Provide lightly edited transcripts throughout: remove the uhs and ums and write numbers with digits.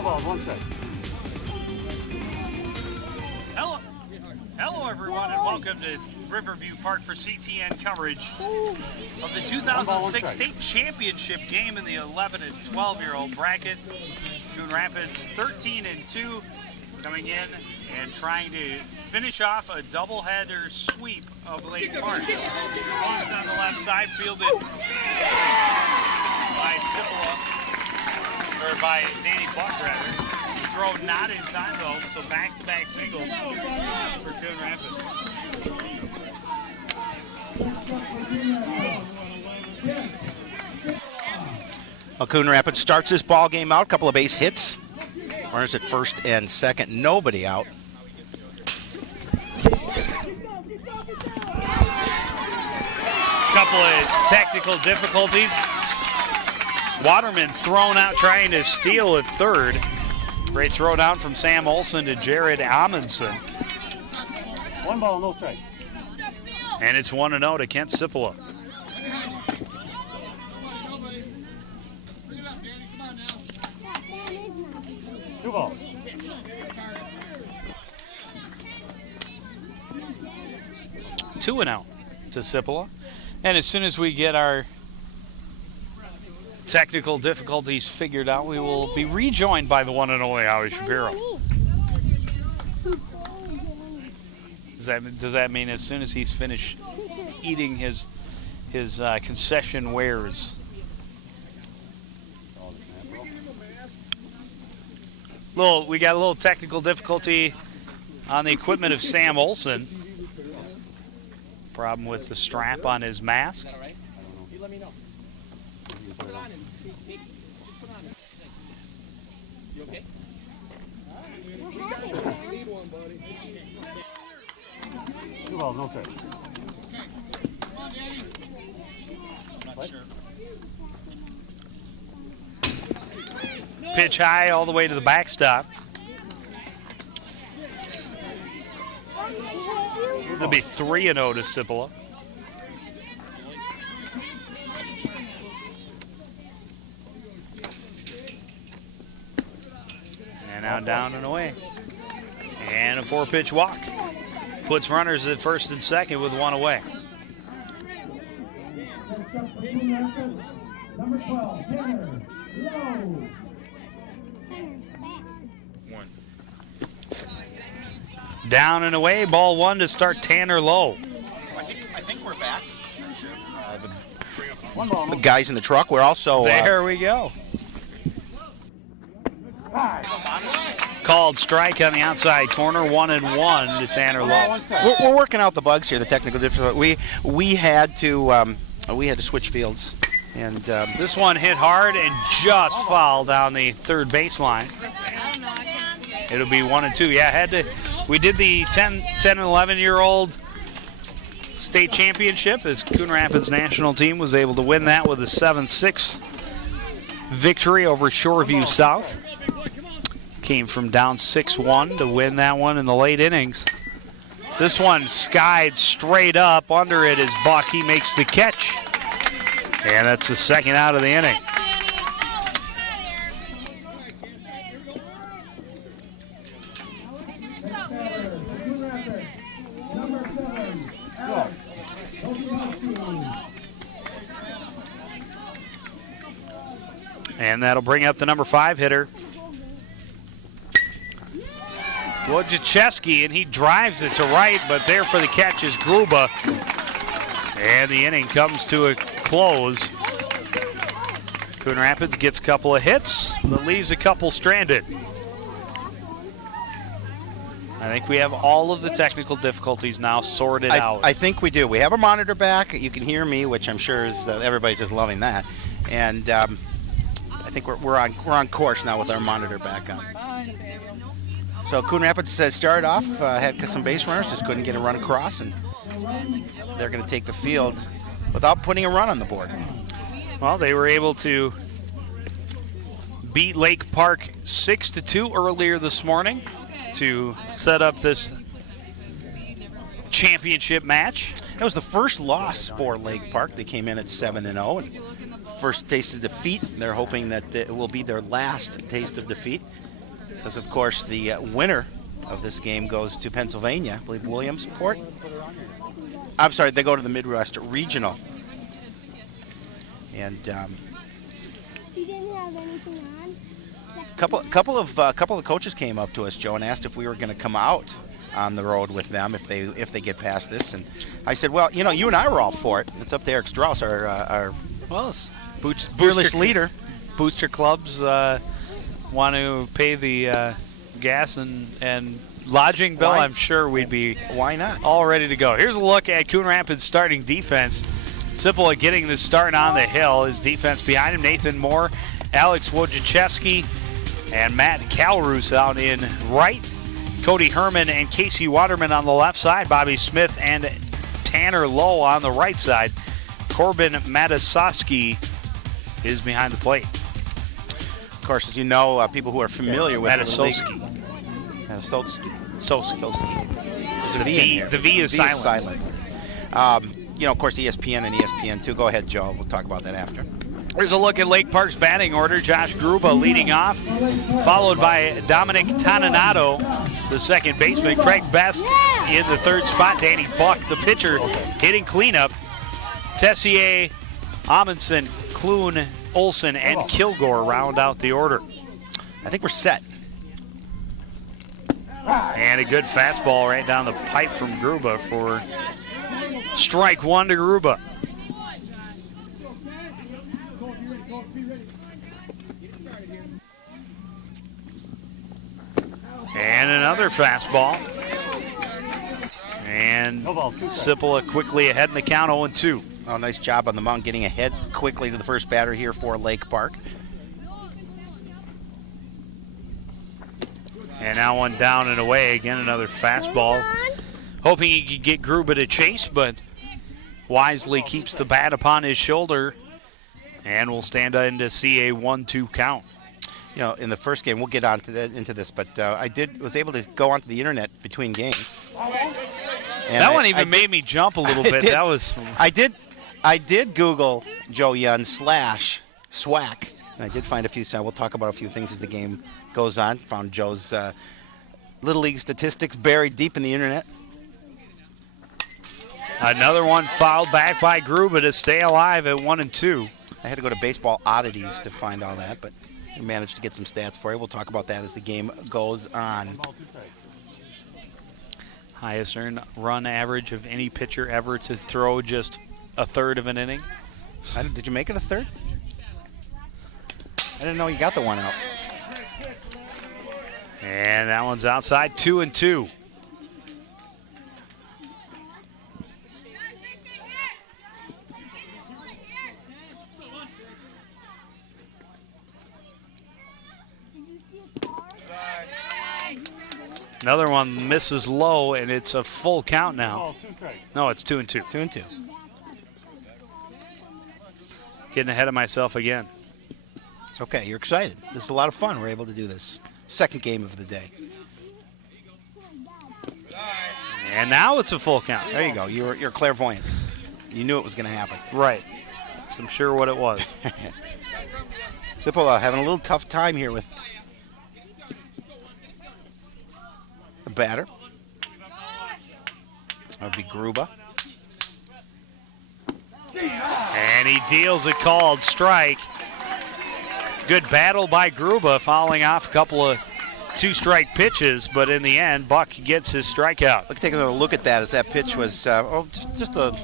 No balls, one strike. Hello, everyone, and welcome to Riverview Park for CTN coverage of the 2006 state championship game in the 11 and 12-year-old bracket. Coon Rapids 13-2 coming in and trying to finish off a doubleheader sweep of Lake Park. Coon's on the left side, fielded by Cipolla, or by Danny Buck, rather. Throw not in time, though, so back-to-back singles for Coon Rapids. Well, Coon Rapids starts this ball game out. Couple of base hits. Runners at first and second. Nobody out. Couple of technical difficulties. Waterman thrown out trying to steal at third. Great throw down from Sam Olson to Jared Amundsen. 1 ball, no strike. And it's 1-0 to Kent Cipolla. Two balls. Two and out to Cipolla. And as soon as we get our technical difficulties figured out, we will be rejoined by the one and only Howie Shapiro. Does that mean as soon as he's finished eating his concession wares? We got a little technical difficulty on the equipment of Sam Olson. Problem with the strap on his mask. You let me know. Put it on and just put on it. You okay? You need one, buddy. 2 balls, no strike. Not sure. Pitch high all the way to the backstop. It'll be 3-0 to Cipolla. And now down and away. And a 4-pitch walk. Puts runners at first and second with 1 away. Number 12, Tanner Lowe. Down and away, ball 1 to start Tanner Lowe. I think we're back. Not sure. 1 ball, no The guys in the truck. We're also There we go. Called strike on the outside corner, 1-1 to Tanner Lowe. we're working out the bugs here. The technical difficulty. We had to switch fields, and This one hit hard and just fouled down the third baseline. It'll be 1-2. Yeah, had to. We did the 10 and 11-year-old state championship as Coon Rapids national team was able to win that with a 7-6 victory over Shoreview South. Came from down 6-1 to win that one in the late innings. This one skied straight up. Under it is Buck. He makes the catch. And that's the second out of the inning. And that'll bring up the number 5 hitter, Wojciechowski, and he drives it to right, but there for the catch is Gruba. And the inning comes to a close. Coon Rapids gets a couple of hits, but leaves a couple stranded. I think we have all of the technical difficulties now sorted out. I think we do. We have a monitor back. You can hear me, which I'm sure is everybody's just loving that. And I think we're on course now with our monitor back on. So Coon Rapids started off, had some base runners, just couldn't get a run across, and they're going to take the field without putting a run on the board. Well, they were able to beat Lake Park 6-2 earlier this morning to set up this championship match. That was the first loss for Lake Park. They came in at 7-0, and first taste of defeat. They're hoping that it will be their last taste of defeat. because of course the winner of this game goes to Pennsylvania. I believe Williamsport. I'm sorry, they go to the Midwest Regional. And You didn't have anything on? couple of coaches came up to us, Joe, and asked if we were going to come out on the road with them if they get past this. And I said, well, you know, you and I were all for it. It's up to Eric Strauss, our Well, it's fearless leader. Booster clubs want to pay the gas and lodging bill. Why? I'm sure we'd be Why not? all ready to go. Here's a look at Coon Rapids' starting defense. Simple at getting the start on the hill. His defense behind him, Nathan Moore, Alex Wojciechowski, and Matt Calroos out in right. Cody Herman and Casey Waterman on the left side. Bobby Smith and Tanner Lowe on the right side. Corbin Matasoski is behind the plate. Of course, as you know, people who are familiar with Matasoski. There's a The V in V- here. the V is silent. You know, of course, ESPN and ESPN2. Go ahead, Joe. We'll talk about that after. Here's a look at Lake Park's batting order. Josh Gruba leading off, followed by Dominic Toninato, the second baseman. Craig Best in the third spot. Danny Buck, the pitcher, hitting cleanup. Tessier, Amundsen, Clune, Olson, and Kilgore round out the order. I think we're set. And a good fastball right down the pipe from Gruba for strike one to Gruba. And another fastball. And Sippola quickly ahead in the count, 0-2. Oh, nice job on the mound getting ahead quickly to the first batter here for Lake Park. And now one down and away. Again, another fastball. Hoping he could get Gruba to chase, but wisely keeps the bat upon his shoulder and will stand in to see a 1-2 count. You know, in the first game, we'll get on to into this, but was able to go onto the internet between games. And that one even made me jump a little bit. That was. I did Google Joe Yun / SWAC, and I did find a few. So we'll talk about a few things as the game goes on. Found Joe's Little League statistics buried deep in the internet. Another one fouled back by Gruba to stay alive at 1-2. I had to go to Baseball Oddities to find all that, but we managed to get some stats for you. We'll talk about that as the game goes on. Highest earned run average of any pitcher ever to throw just a third of an inning. Did you make it a third? I didn't know you got the one out. And that one's outside, 2-2. Another one misses low, and it's a full count now. No, it's 2-2. 2-2. Getting ahead of myself again. It's okay. You're excited. This is a lot of fun. We're able to do this. Second game of the day. And now it's a full count. There you go. You're clairvoyant. You knew it was going to happen. Right. So I'm sure what it was. Sippola having a little tough time here with the batter. That would be Gruba. And he deals a called strike. Good battle by Gruba, fouling off a couple of two-strike pitches, but in the end, Buck gets his strikeout. Let's take another look at that as that pitch was just a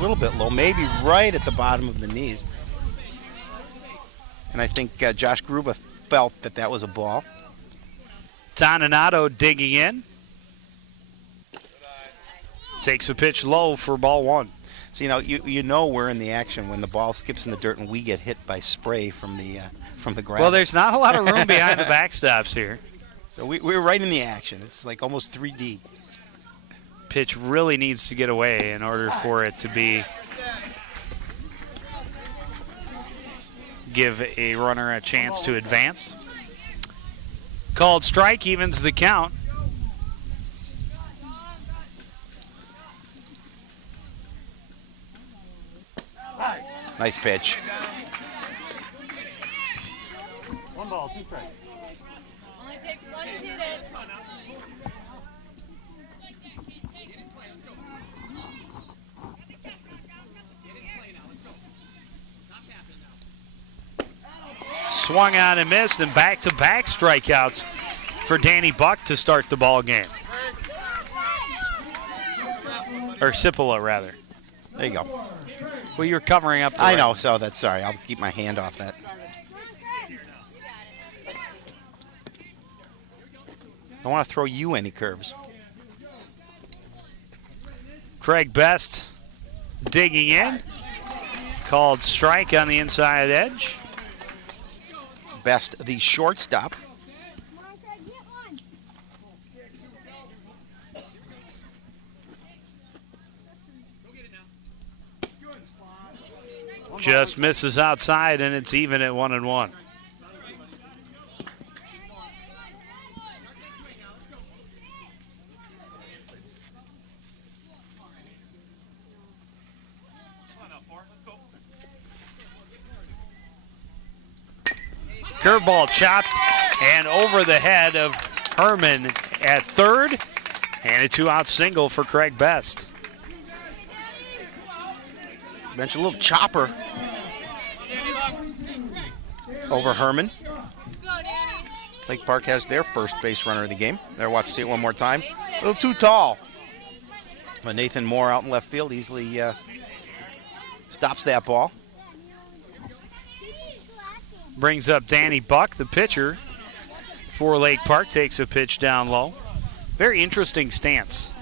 little bit low, maybe right at the bottom of the knees. And I think Josh Gruba felt that was a ball. Toninato digging in. Takes a pitch low for ball one. So you know we're in the action when the ball skips in the dirt and we get hit by spray from the ground. Well, there's not a lot of room behind the backstops here. So we're right in the action. It's like almost 3D. Pitch really needs to get away in order for it to give a runner a chance to advance. Called strike evens the count. Nice pitch. 1 ball, 2 strikes. Only takes one to hit it. Swung on and missed, and back-to-back strikeouts for Danny Buck to start the ball game. Or Cipolla, rather. There you go. Well, you're covering up the I know, so that's sorry. I'll keep my hand off that. Don't want to throw you any curves. Craig Best digging in. Called strike on the inside edge. Best, the shortstop. Just misses outside, and it's even at 1-1. Curveball chopped and over the head of Herman at third, and a 2-out single for Craig Best. Mention a little chopper over Herman. Lake Park has their first base runner of the game. There, watch, see it one more time. A little too tall. But Nathan Moore out in left field easily stops that ball. Brings up Danny Buck, the pitcher for Lake Park, takes a pitch down low. Very interesting stance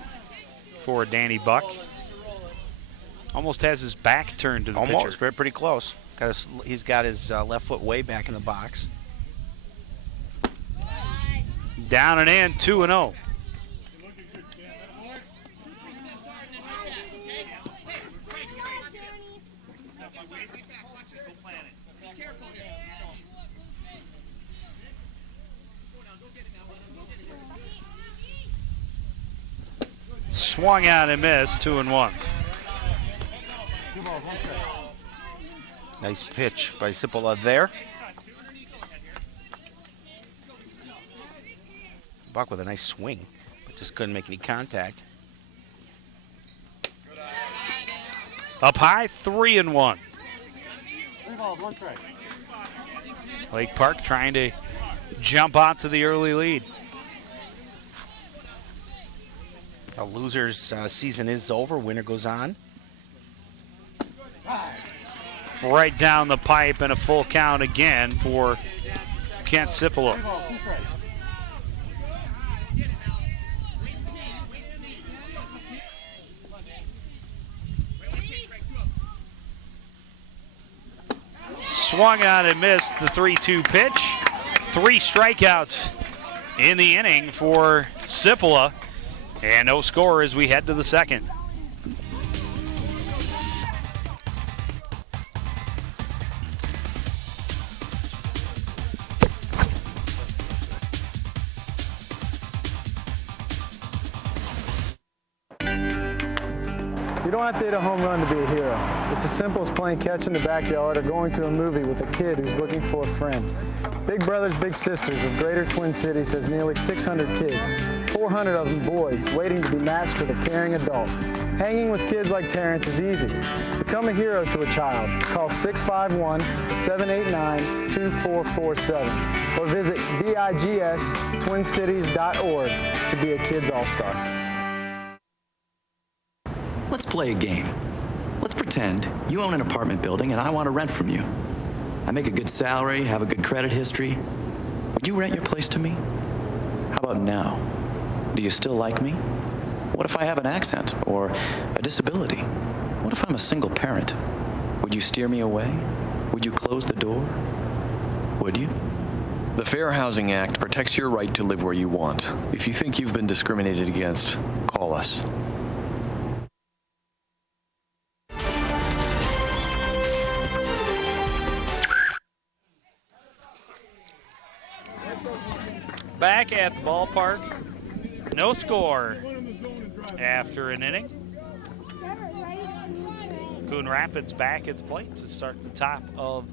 for Danny Buck. Almost has his back turned to the pitcher. Almost, very pretty close. He's got his left foot way back in the box. Down and in, 2-0. Swung out and missed, 2-1. Nice pitch by Cipolla there. Buck with a nice swing, but just couldn't make any contact. Up high, 3-1. 3 balls, 1 strike. Lake Park trying to jump out to the early lead. The losers' season is over. Winner goes on. Right down the pipe and a full count again for Kent Cipolla. 3 balls, 2 strikes. Swung on and missed the 3-2 pitch. 3 strikeouts in the inning for Cipolla. And no score as we head to the second. You don't have to hit a home run to be a hero. It's as simple as playing catch in the backyard or going to a movie with a kid who's looking for a friend. Big Brothers Big Sisters of Greater Twin Cities has nearly 600 kids, 400 of them boys, waiting to be matched with a caring adult. Hanging with kids like Terrence is easy. Become a hero to a child. Call 651-789-2447 or visit bigstwincities.org to be a Kids All-Star. Let's play a game. Let's pretend you own an apartment building and I want to rent from you. I make a good salary, have a good credit history. Would you rent your place to me? How about now? Do you still like me? What if I have an accent or a disability? What if I'm a single parent? Would you steer me away? Would you close the door? Would you? The Fair Housing Act protects your right to live where you want. If you think you've been discriminated against, call us. Back at the ballpark, no score after an inning. Coon Rapids back at the plate to start the top of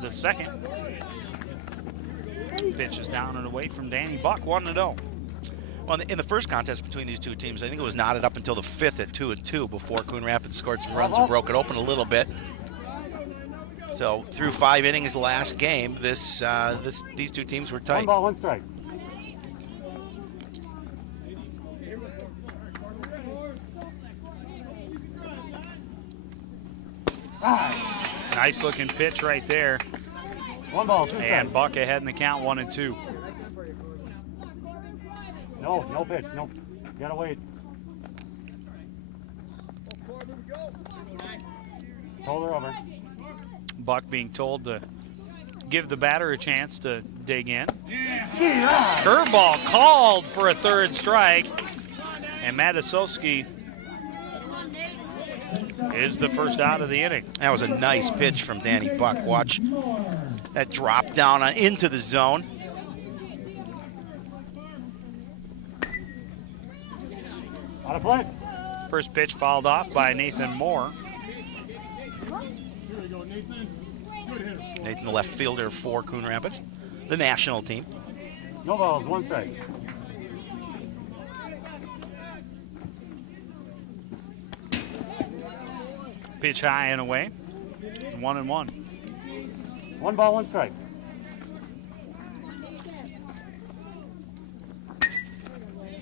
the second. Pitch is down and away from Danny Buck, 1-0. Well, in the first contest between these two teams, I think it was knotted up until the 5th at 2-2 before Coon Rapids scored some runs and broke it open a little bit. So through 5 innings last game, these two teams were tight. 1 ball, 1 strike. Nice looking pitch right there. 1 ball, 2 strikes. And Buck ahead in the count, 1-2. No pitch. No. You gotta wait. Hold her over. Buck being told to give the batter a chance to dig in. Curveball called for a 3rd strike. And Matasowski is the first out of the inning. That was a nice pitch from Danny Buck. Watch that drop down into the zone. Out of play. First pitch fouled off by Nathan Moore. Nathan, the left fielder for Coon Rapids, the national team. No balls, 1 strike. Pitch high and away. 1-1. 1 ball, 1 strike.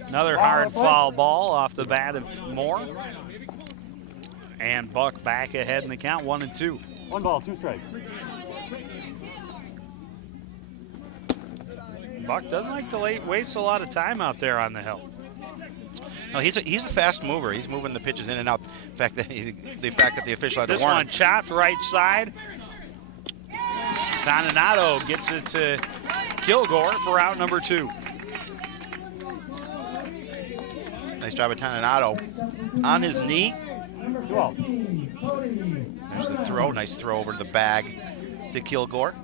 Another hard foul ball off the bat of Moore. And Buck back ahead in the count, 1-2. 1 ball, 2 strikes. Buck doesn't like to waste a lot of time out there on the hill. No, he's a fast mover. He's moving the pitches in and out. The fact that the official had to This warn one him. chopped right side. Donato gets it to Kilgore for out number 2. Nice job of Donato on his knee. 2 outs. There's the throw. Nice throw over the bag to Kilgore.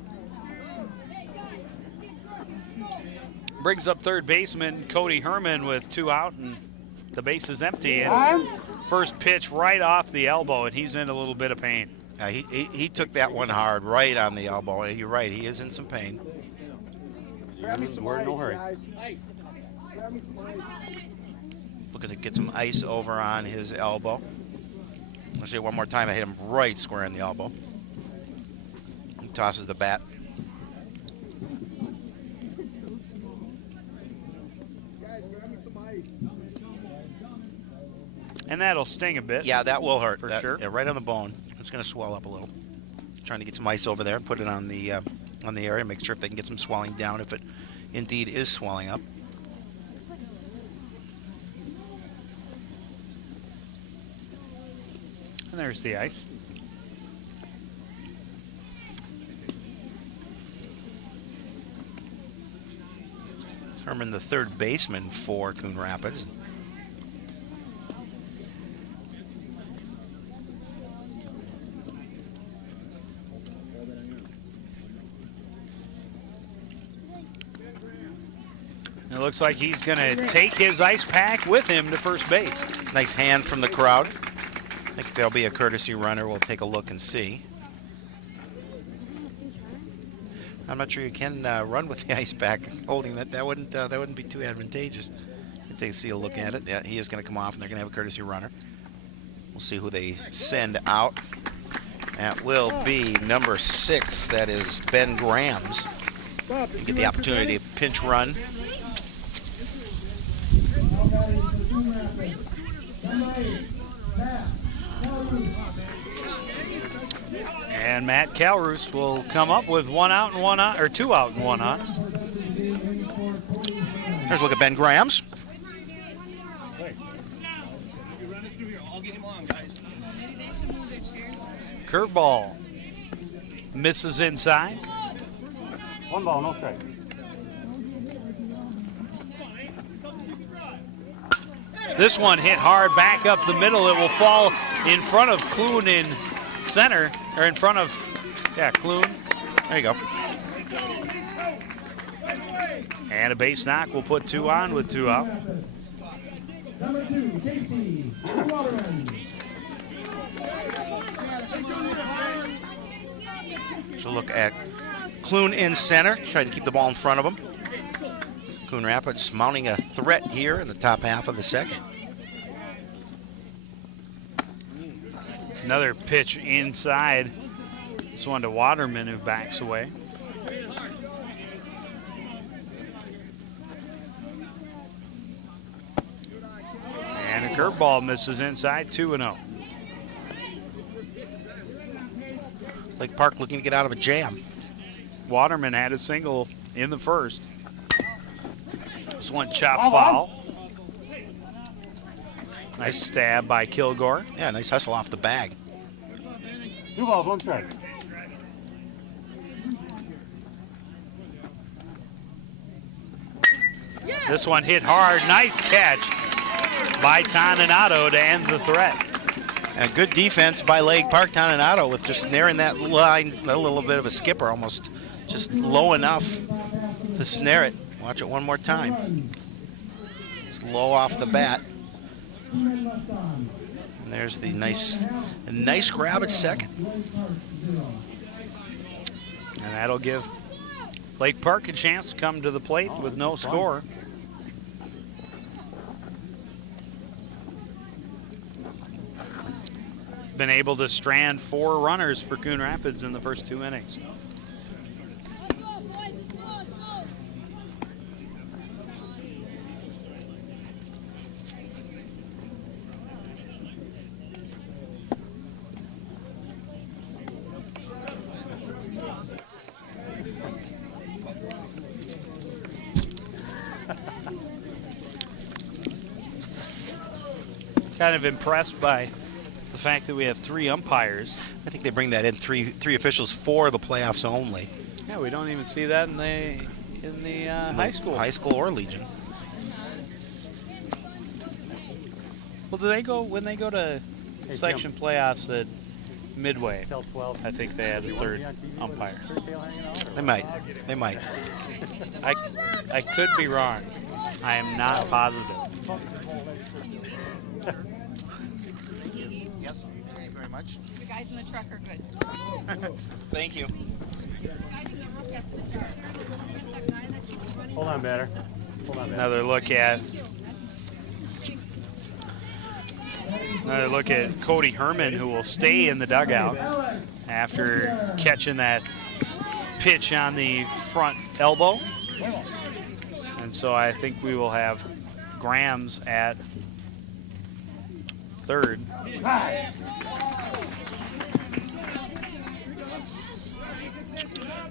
Brings up third baseman Cody Herman with 2 out, and the base is empty. And first pitch right off the elbow, and he's in a little bit of pain. He took that one hard, right on the elbow. You're right, he is in some pain. We're in no hurry. Looking to get some ice over on his elbow. I'll show you one more time. I hit him right square in the elbow. He tosses the bat. And that'll sting a bit. Yeah, that will hurt. For That- sure. Yeah, right on the bone. It's going to swell up a little. Trying to get some ice over there, put it on the area, make sure if they can get some swelling down if it indeed is swelling up. And there's the ice. Herman, the third baseman for Coon Rapids. It looks like he's going to take his ice pack with him to first base. Nice hand from the crowd. I think there'll be a courtesy runner. We'll take a look and see. I'm not sure you can run with the ice pack holding that. That wouldn't be too advantageous. Take a look at it. Yeah, he is going to come off, and they're going to have a courtesy runner. We'll see who they send out. That will be number 6. That is Ben Grams. You get the opportunity to pinch run. And Matt Calroos will come up with 1 out and 1 on, or 2 out and 1 on. Here's a look at Ben Grams. Curveball misses inside. 1 ball, no strike. This one hit hard back up the middle. It will fall in front of Coon in center, or in front of, Coon. There you go. And a base knock will put 2 on with 2 out. Number 2, Casey Waterman. So look at Coon in center, trying to keep the ball in front of him. Coon Rapids mounting a threat here in the top half of the second. Another pitch inside. This one to Waterman, who backs away. And a curveball misses inside, 2-0. Lake Park looking to get out of a jam. Waterman had a single in the first. This one chopped foul. Nice stab by Kilgore. Yeah, nice hustle off the bag. 2 balls, 1 strike. This one hit hard. Nice catch by Toninato to end the threat. And good defense by Lake Park. Toninato with just snaring that line, a little bit of a skipper, almost just low enough to snare it. Watch it one more time. Just low off the bat. And there's the nice grab at second. And that'll give Lake Park a chance to come to the plate with no score. Been able to strand 4 runners for Coon Rapids in the first 2 innings. Kind of impressed by the fact that we have 3 umpires. I think they bring that in, three officials for the playoffs only. Yeah, we don't even see that in the high school. High school or Legion. Well, do they go when they go to section playoffs at Midway? I think they had a 3rd umpire. They might. I could be wrong. I am not positive. Yes, thank you very much. The guys in the truck are good. Thank you. Hold on, batter. Another look at Cody Herman, who will stay in the dugout after catching that pitch on the front elbow. And so I think we will have Grams at 3rd.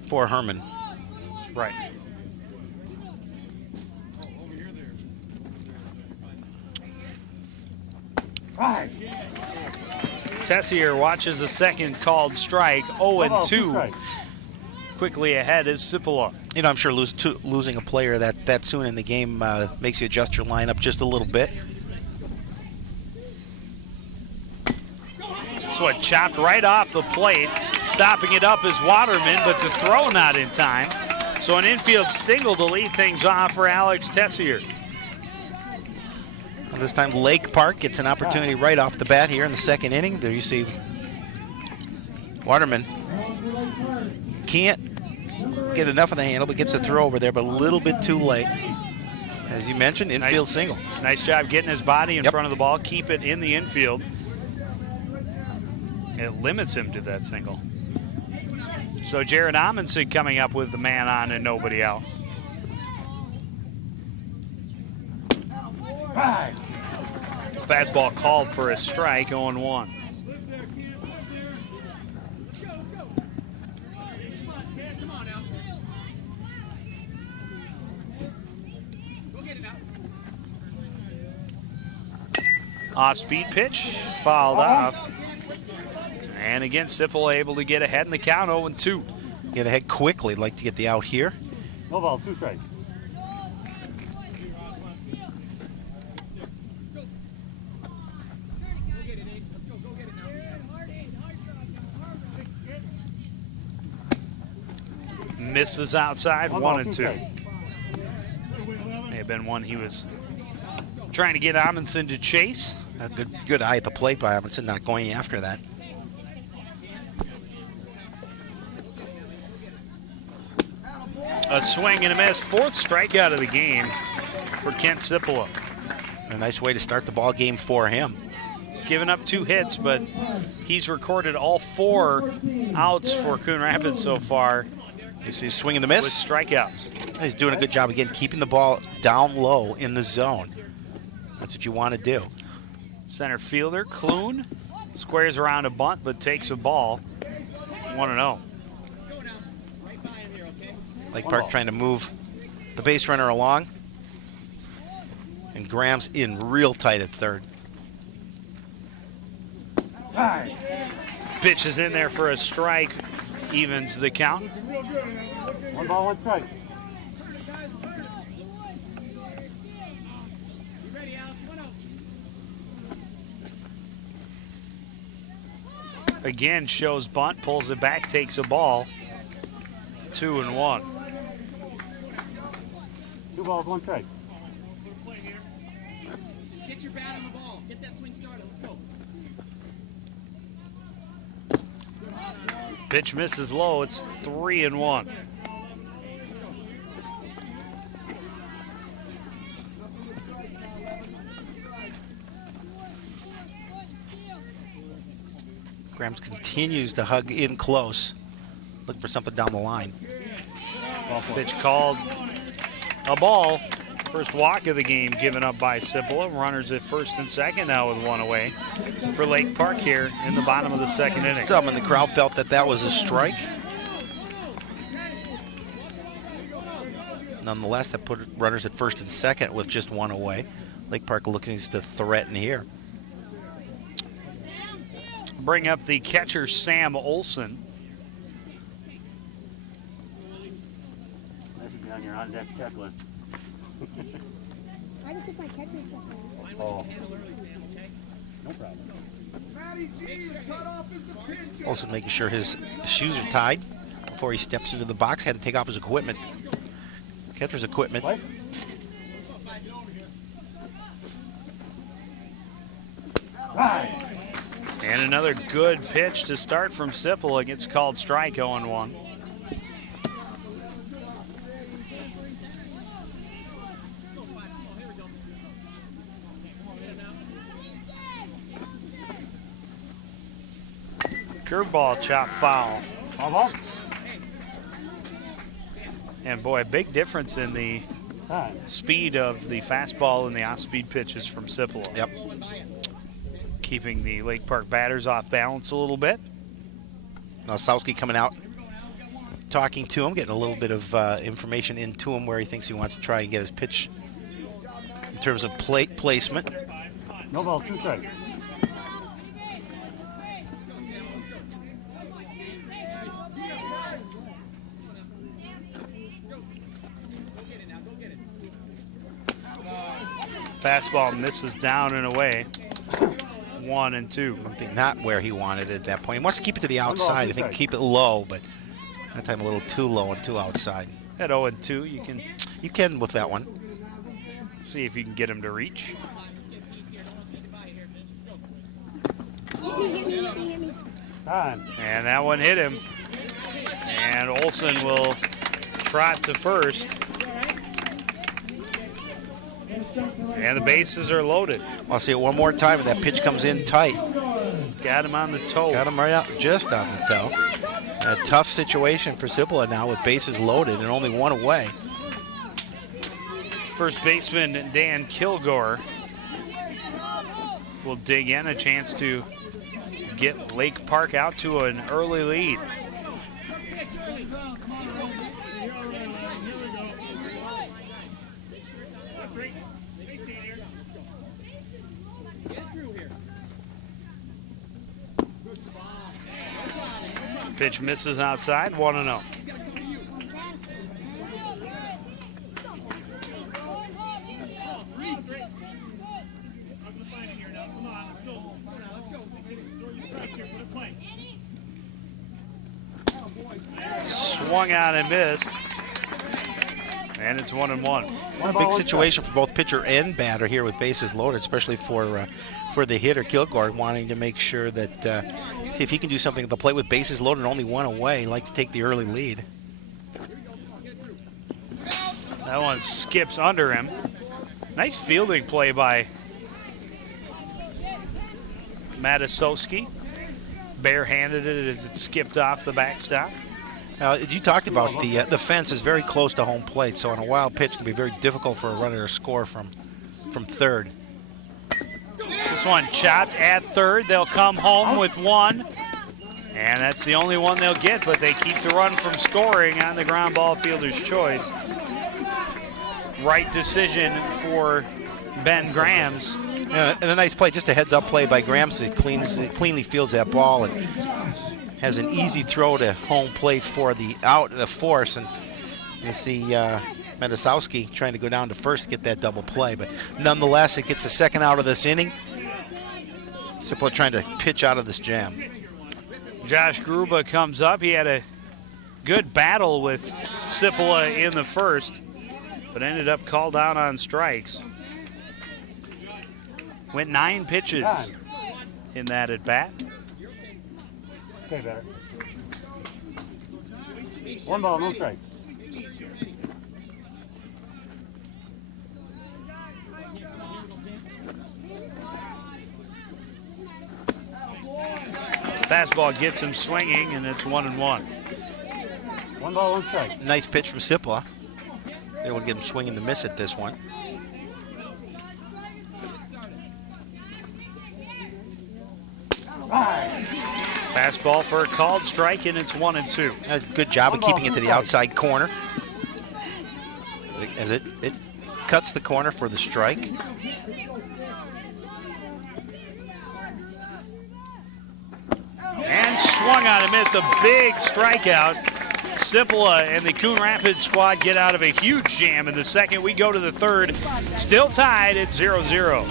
For Herman. Right. Tessier watches a second called strike, 0-2. Quickly ahead is Cipolla. You know, I'm sure losing a player that soon in the game makes you adjust your lineup just a little bit. This one chopped right off the plate. Stopping it up is Waterman, but the throw not in time. So an infield single to lead things off for Alex Tessier. And this time Lake Park gets an opportunity right off the bat here in the second inning. There you see Waterman can't get enough of the handle, but gets a throw over there, but a little bit too late. As you mentioned, infield single. Nice job getting his body in front of the ball, keep it in the infield. It limits him to that single. So Jared Amundsen coming up with the man on and nobody out. Fastball called for a strike, 0-1. Off-speed pitch, fouled off. And again, Cipolla able to get ahead in the count, 0-2. Get ahead quickly, like to get the out here. No ball, 2 strikes. Misses outside, 1-2. May have been one he was trying to get Amundsen to chase. A good eye at the plate by Amundsen, not going after that. A swing and a miss. 4th strikeout of the game for Kent Cipolla. A nice way to start the ball game for him. He's given up 2 hits, but he's recorded all 4 outs for Coon Rapids so far. You see a swing and the miss? With strikeouts. He's doing a good job, again, keeping the ball down low in the zone. That's what you want to do. Center fielder, Coon, squares around a bunt, but takes a ball. 1-0. Lake Park trying to move the base runner along. And Graham's in real tight at third. Pitch is in there for a strike, evens the count. 1 ball, 1 strike. Again, shows bunt, pulls it back, takes a ball. 2-1. 2 balls, 1 strike. Get your bat on the ball. Get that swing started. Let's go. Pitch misses low. It's 3-1. Grahams continues to hug in close. Look for something down the line. Pitch called a ball. First walk of the game given up by Cipolla. Runners at first and second now with 1 away for Lake Park here in the bottom of the 2nd inning. Some in the crowd felt that was a strike. Nonetheless, that put runners at first and second with just 1 away. Lake Park looking to threaten here. Bring up the catcher, Sam Olson. That should be on your on-deck checklist. I just put my catcher stuff on. Oh. No problem. Olson making sure his shoes are tied before he steps into the box. Had to take off his equipment. Catcher's equipment. What? And another good pitch to start from Cipolla. Gets called strike, 0-1. Curveball, chop foul. And boy, a big difference in the speed of the fastball and the off-speed pitches from Cipolla. Yep. Keeping the Lake Park batters off balance a little bit. Now Sowski coming out, talking to him, getting a little bit of information into him where he thinks he wants to try and get his pitch in terms of plate placement. No balls, 2 strikes. Fastball misses down and away. 1-2. I think not where he wanted it at that point. He wants to keep it to the outside. I think keep it low, but that time a little too low and too outside. At 0-2, you can with that one. See if you can get him to reach. And that one hit him. And Olson will trot to first. And the bases are loaded. I'll see it one more time, and that pitch comes in tight. Got him on the toe. Got him right out, just on the toe. A tough situation for Cipolla now with bases loaded and only 1 away. First baseman Dan Kilgore will dig in, a chance to get Lake Park out to an early lead. Pitch misses outside, 1-0. Swung out and missed. And it's 1-1. A big situation for both pitcher and batter here with bases loaded, especially for the hitter Kilgore, wanting to make sure that if he can do something at the plate with bases loaded and only 1 away, he'd like to take the early lead. That one skips under him. Nice fielding play by Matasowski. Barehanded it as it skipped off the backstop. Now, you talked about the fence is very close to home plate, so on a wild pitch it can be very difficult for a runner to score from third. This one chopped at third. They'll come home with one, and that's the only one they'll get, but they keep the run from scoring on the ground ball fielder's choice. Right decision for Ben Grams. Yeah, and a nice play, just a heads-up play by Grams. It cleanly fields that ball and has an easy throw to home plate for the force. And you see Medasowski trying to go down to first to get that double play. But nonetheless, it gets a second out of this inning. Simply trying to pitch out of this jam. Josh Gruba comes up. He had a good battle with Cipolla in the first, but ended up called out on strikes. Went 9 pitches in that at bat. Okay, better. 1 ball, no strikes. Fastball gets him swinging, and it's 1-1. 1 ball, 1 strike. Nice pitch from Cipolla. Able to get him swinging the miss at this one. Fastball for a called strike, and it's 1-2. Good job of keeping it to the outside corner. As it cuts the corner for the strike. And swung on him at the big strikeout. Cipolla and the Coon Rapids squad get out of a huge jam in the second. We go to the third. Still tied at 0-0.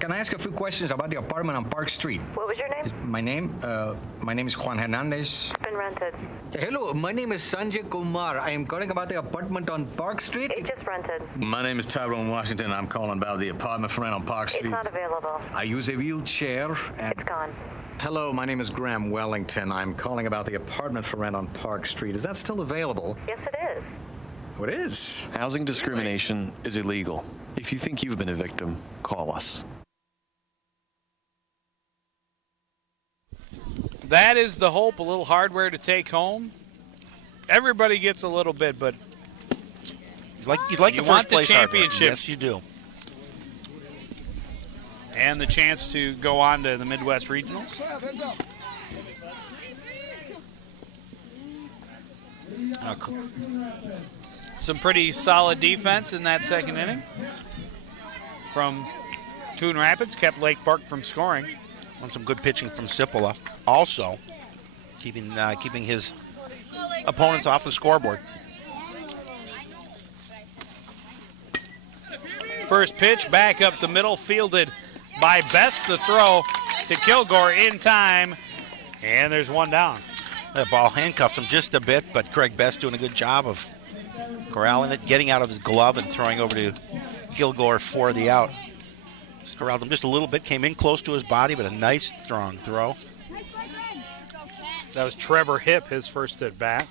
Can I ask a few questions about the apartment on Park Street? What was your name? My name is Juan Hernandez. It's been rented. Hello, my name is Sanjay Kumar. I am calling about the apartment on Park Street. It just rented. My name is Tyrone Washington. I'm calling about the apartment for rent on Park Street. It's not available. I use a wheelchair and... It's gone. Hello, my name is Graham Wellington. I'm calling about the apartment for rent on Park Street. Is that still available? Yes, it is. Oh, it is? Housing discrimination is illegal. If you think you've been a victim, call us. That is the hope, a little hardware to take home. Everybody gets a little bit, but you'd like you the first want the place hardware. championship. Yes, you do. And the chance to go on to the Midwest Regionals. Some pretty solid defense in that second inning from Coon Rapids, kept Lake Park from scoring. And some good pitching from Cipolla. Also, keeping his opponents off the scoreboard. First pitch back up the middle, fielded by Best. The throw to Kilgore in time, and there's one down. That ball handcuffed him just a bit, but Craig Best doing a good job of corralling it, getting out of his glove and throwing over to Kilgore for the out. Just corralled him just a little bit, came in close to his body, but a nice strong throw. That was Trevor Hipp, his first at bat.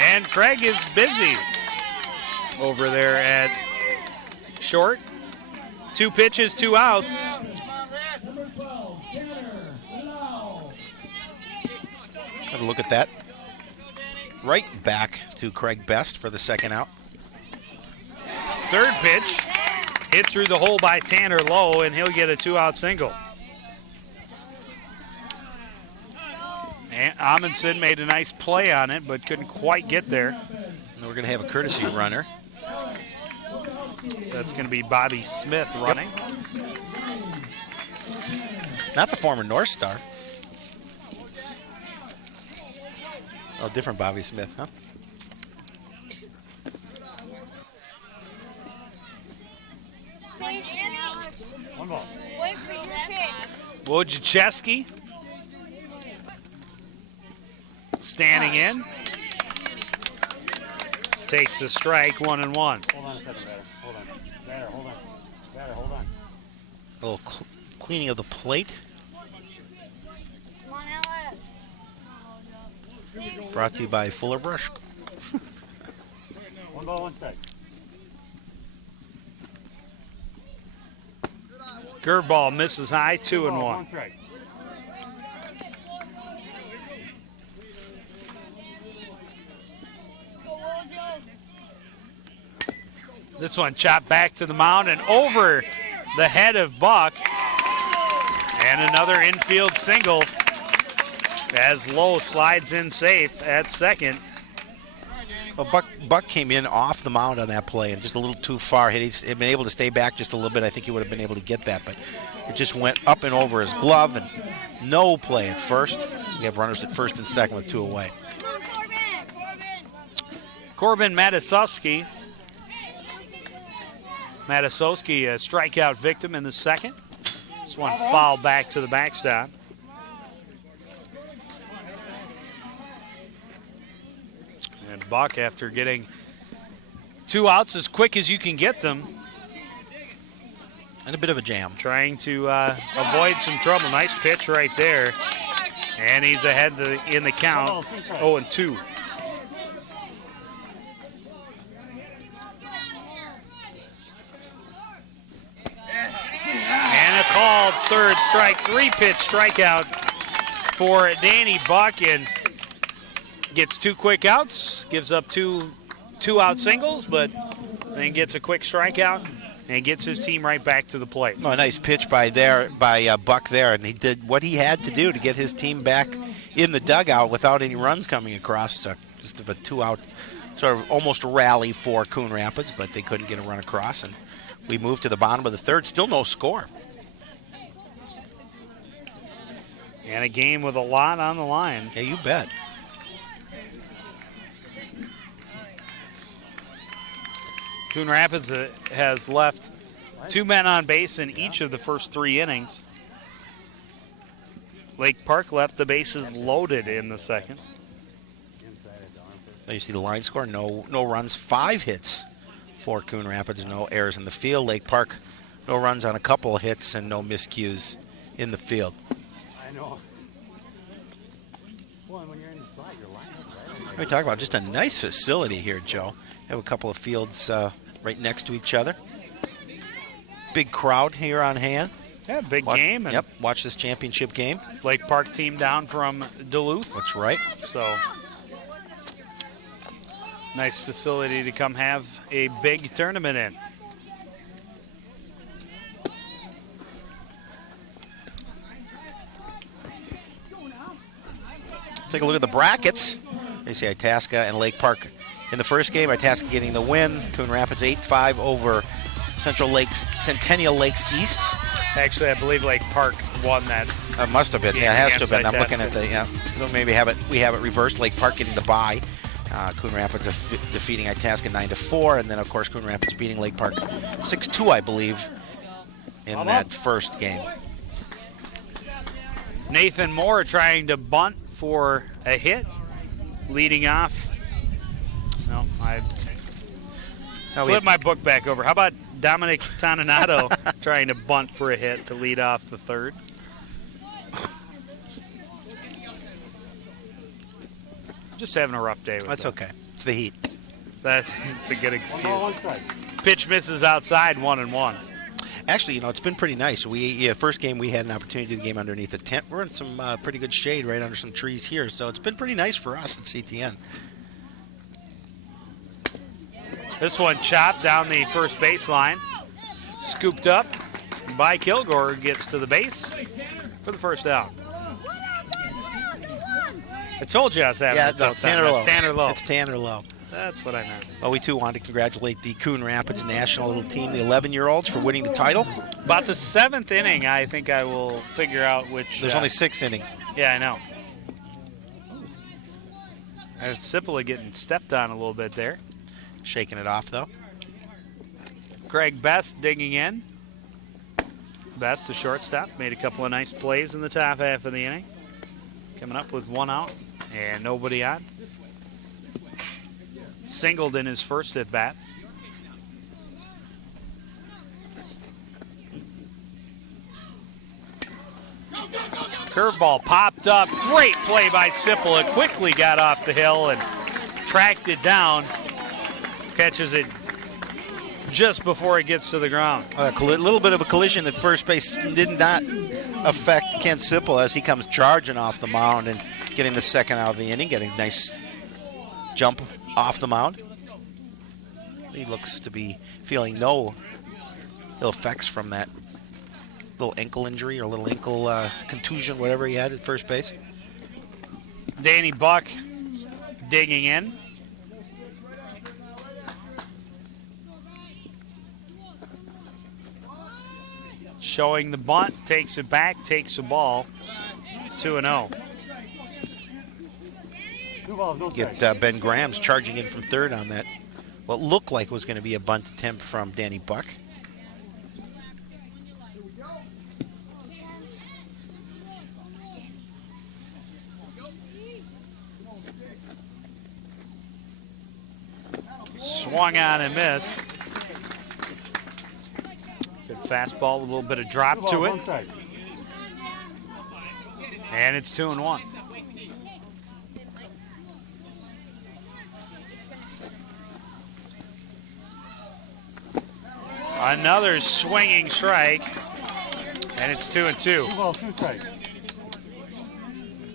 And Craig is busy over there at short. 2 pitches, 2 outs. Have a look at that. Right back to Craig Best for the second out. Third pitch, hit through the hole by Tanner Lowe, and he'll get a 2-out single. And Amundsen made a nice play on it, but couldn't quite get there. And we're going to have a courtesy runner. That's going to be Bobby Smith running. Not the former North Star. Oh, different Bobby Smith, huh? One ball. Wait for your pick. Wojciechowski standing in. Takes a strike, 1-1. Hold on a second, batter. Hold on. Batter, hold on. Batter, hold on. A little cleaning of the plate. Come on, Alex. Brought to you by Fuller Brush. 1 ball, 1 strike. Curveball misses high, 2 2-1. 1 strike. This one chopped back to the mound and over the head of Buck. And another infield single as Lowe slides in safe at second. Well, Buck came in off the mound on that play and just a little too far. Had he been able to stay back just a little bit, I think he would have been able to get that. But it just went up and over his glove and no play at first. We have runners at first and second with 2 away. Come on, Corbin Matasowski. Matasowski, a strikeout victim in the second. This one fouled back to the backstop. And Buck, after getting 2 outs as quick as you can get them. And a bit of a jam. Trying to avoid some trouble. Nice pitch right there. And he's ahead in the count, 0-2. And a called third strike, 3-pitch strikeout for Danny Buck, and gets 2 quick outs, gives up two out singles, but then gets a quick strikeout and gets his team right back to the plate. Oh, a nice pitch by Buck there, and he did what he had to do to get his team back in the dugout without any runs coming across. Just a 2-out sort of almost rally for Coon Rapids, but they couldn't get a run across, and we moved to the bottom of the third. Still no score. And a game with a lot on the line. Yeah, you bet. Coon Rapids has left 2 men on base in each of the first 3 innings. Lake Park left the bases loaded in the second. There you see the line score. No runs, 5 hits for Coon Rapids. No errors in the field. Lake Park, no runs on a couple of hits and no miscues in the field. I know. Well, when you're in the slide, your line is right. We talk about just a nice facility here, Joe. Have a couple of fields right next to each other. Big crowd here on hand. Yeah, big game. And yep, watch this championship game. Lake Park team down from Duluth. That's right. So, nice facility to come have a big tournament in. Take a look at the brackets. You see Itasca and Lake Park in the first game. Itasca getting the win. Coon Rapids 8-5 over Centennial Lakes East. Actually, I believe Lake Park won that. Must have been. Yeah, it has to have been. I'm looking at the, yeah. So maybe we have it reversed. Lake Park getting the bye. Coon Rapids defeating Itasca 9-4. And then, of course, Coon Rapids beating Lake Park 6-2, I believe, in that first game. Nathan Moore trying to bunt for a hit, leading off. No, I flipped my book back over. How about Dominic Toninato trying to bunt for a hit to lead off the third? Just having a rough day with That's okay. It's the heat. It's a good excuse. Pitch misses outside, 1-1. Actually, it's been pretty nice. First game we had an opportunity to do the game underneath the tent. We're in some pretty good shade right under some trees here, so it's been pretty nice for us at CTN. This one chopped down the first baseline, scooped up by Kilgore, who gets to the base for the first out. I told you I was having Yeah, a tough time. Tanner Lowe. That's Tanner Lowe. It's Tanner Lowe. That's what I meant. Well, we too want to congratulate the Coon Rapids national little team, the 11-year-olds, for winning the title. About the 7th inning, I think I will figure out which. There's only 6 innings. Yeah, I know. There's Cipolla getting stepped on a little bit there. Shaking it off, though. Craig Best digging in. Best, the shortstop, made a couple of nice plays in the top half of the inning. Coming up with 1 out and nobody on. Singled in his first at bat. Curveball popped up. Great play by Cipolla. Quickly got off the hill and tracked it down. Catches it just before it gets to the ground. A little bit of a collision at first base did not affect Kent Cipolla as he comes charging off the mound and getting the second out of the inning, getting a nice jump off the mound. He looks to be feeling no ill effects from that little ankle injury or little ankle contusion, whatever he had at first base. Danny Buck digging in. Showing the bunt, takes it back, takes the ball. 2-0. Get Ben Grams charging in from third on that. What looked like was going to be a bunt attempt from Danny Buck. Swung on and missed. Good fastball, a little bit of drop to it. And it's 2-1. Another swinging strike, and it's 2-2.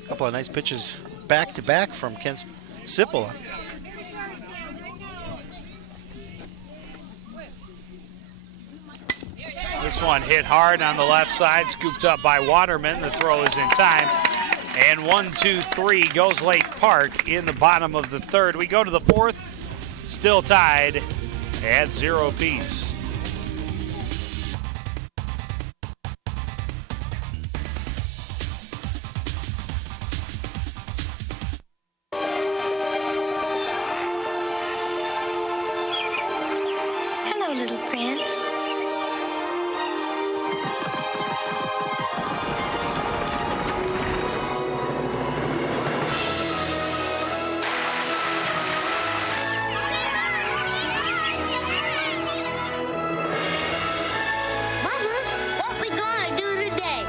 A couple of nice pitches back to back from Kent Cipolla. This one hit hard on the left side, scooped up by Waterman. The throw is in time. And 1-2-3 goes Lake Park in the bottom of the third. We go to the fourth, still tied at 0 apiece. Hello, little prince. What we gonna do today?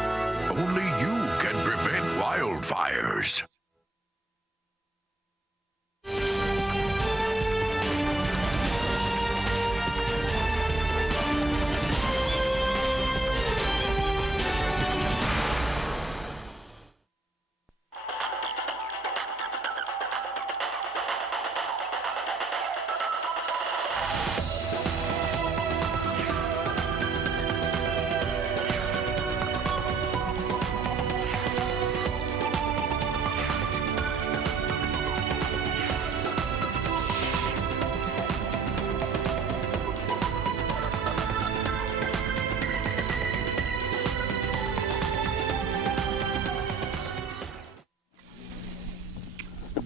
Only you can prevent wildfires.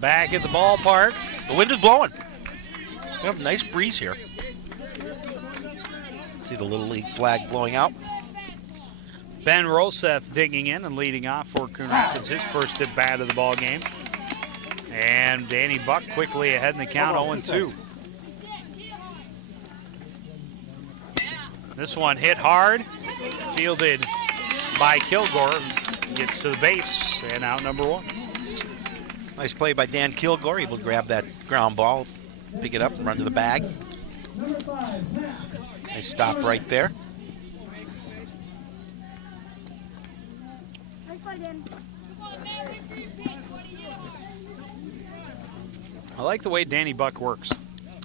Back at the ballpark. The wind is blowing. We have a nice breeze here. See the Little League flag blowing out. Ben Rosef digging in and leading off for Coon Rapids, his first at bat of the ball game. And Danny Buck quickly ahead in the count, 0-2. This one hit hard, fielded by Kilgore, gets to the base, and out number 1. Nice play by Dan Kilgore, able to grab that ground ball, pick it up and run to the bag. Nice stop right there. I like the way Danny Buck works.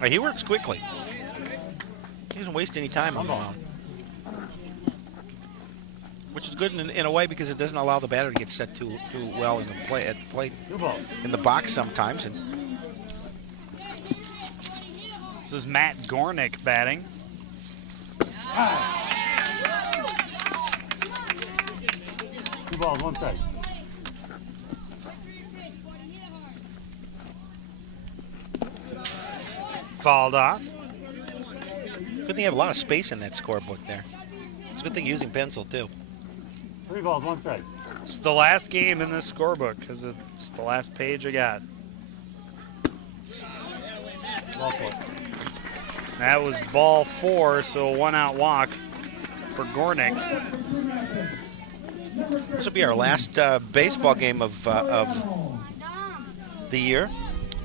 He works quickly. He doesn't waste any time on the mound. which is good in a way because it doesn't allow the batter to get set too well in the play in the box sometimes. And this is Matt Gornick batting. Two balls, one strike. Fouled off. good thing you have a lot of space in that scorebook there. It's a good thing you're using pencil too. 3 balls, 1 strike. It's the last game in this scorebook because it's the last page I got. Ball 4. That was ball 4, so a 1-out walk for Gornick. This will be our last baseball game of the year.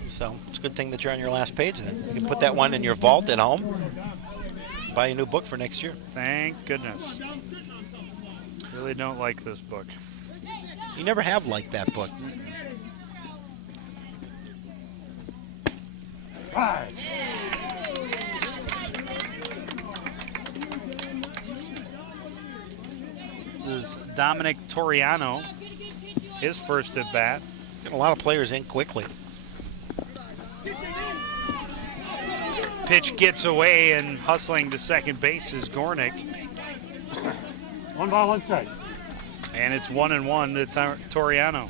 So it's a good thing that you're on your last page then. You can put that one in your vault at home. Buy a new book for next year. Thank goodness. Really don't like this book. You never have liked that book. Five. This is Dominic Toriano, his first at bat. Getting a lot of players in quickly. Pitch gets away and hustling to second base is Gornick. 1 ball, 1 strike. And it's 1-1 to Toriano.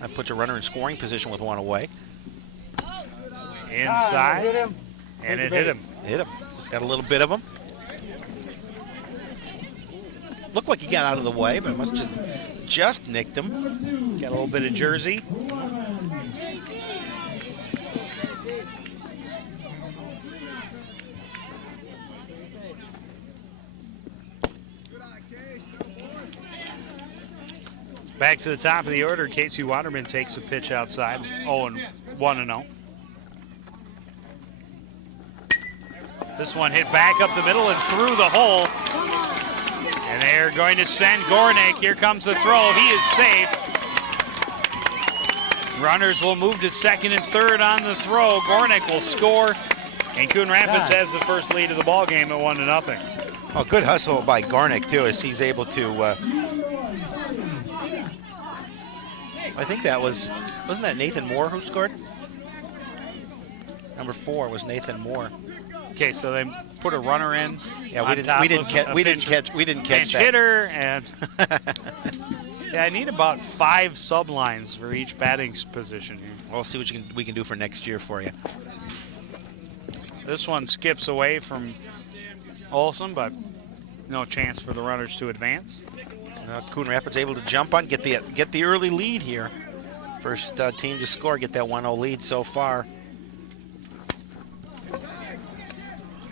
That puts a runner in scoring position with one away. Inside. Hit him. And it hit him. Hit him. Just got a little bit of him. Looked like he got out of the way, but it must just nicked him. Got a little bit of jersey. Back to the top of the order, Casey Waterman takes a pitch outside. 1-0. This one hit back up the middle and through the hole. And they're going to send Gornick. Here comes the throw. He is safe. Runners will move to second and third on the throw. Gornick will score. And Coon Rapids has the first lead of the ball game at 1-0. Oh, good hustle by Gornick too, as he's able to. I think that wasn't that Nathan Moore who scored? Number 4 was Nathan Moore. Okay, so they put a runner in. Yeah, we didn't catch pinch that. Hitter and yeah, I need about 5 sublines for each batting position here. We'll see what we can do for next year for you. This one skips away from Olson, but no chance for the runners to advance. Coon Rapids able to jump on, get the early lead here. First team to score, get that 1-0 lead so far.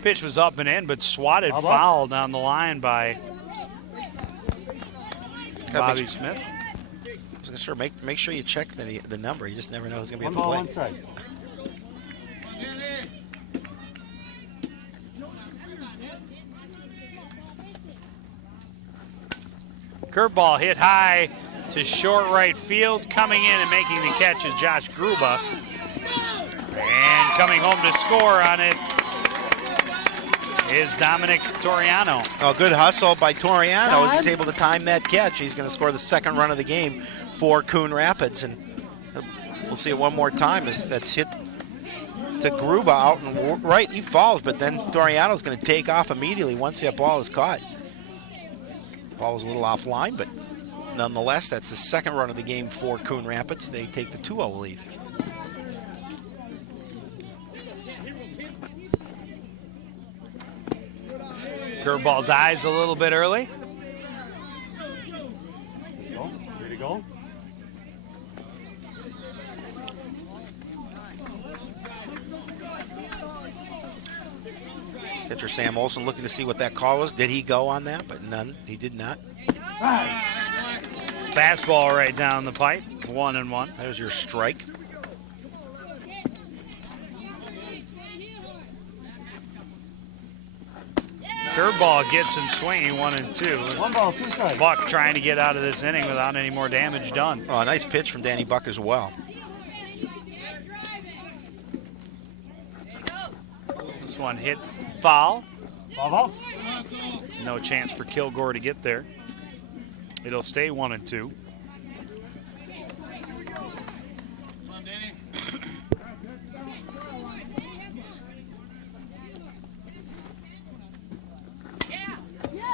Pitch was up and in, but swatted foul down the line by Bobby Smith. I was gonna sure make sure you check the number. You just never know who's gonna be at the 1 ball, plate. 1 strike. Curveball hit high to short right field. Coming in and making the catch is Josh Gruba. And coming home to score on it is Dominic Toriano. Oh, good hustle by Toriano. He's able to time that catch. He's going to score the second run of the game for Coon Rapids. And we'll see it one more time. That's hit to Gruba out and right. He falls, but then Toriano's going to take off immediately once that ball is caught. Ball was a little offline, but nonetheless, that's the second run of the game for Coon Rapids. They take the 2-0 lead. Curveball dies a little bit early. Here to go. Catcher Sam Olson looking to see what that call was. Did he go on that? But none. He did not. Fastball right down the pipe. 1-1. There's your strike. Curveball gets him swinging 1-2. 1 ball, 2 strikes. Buck trying to get out of this inning without any more damage done. Oh, a nice pitch from Danny Buck as well. This one hit foul. Ball. No chance for Kilgore to get there. It'll stay 1-2.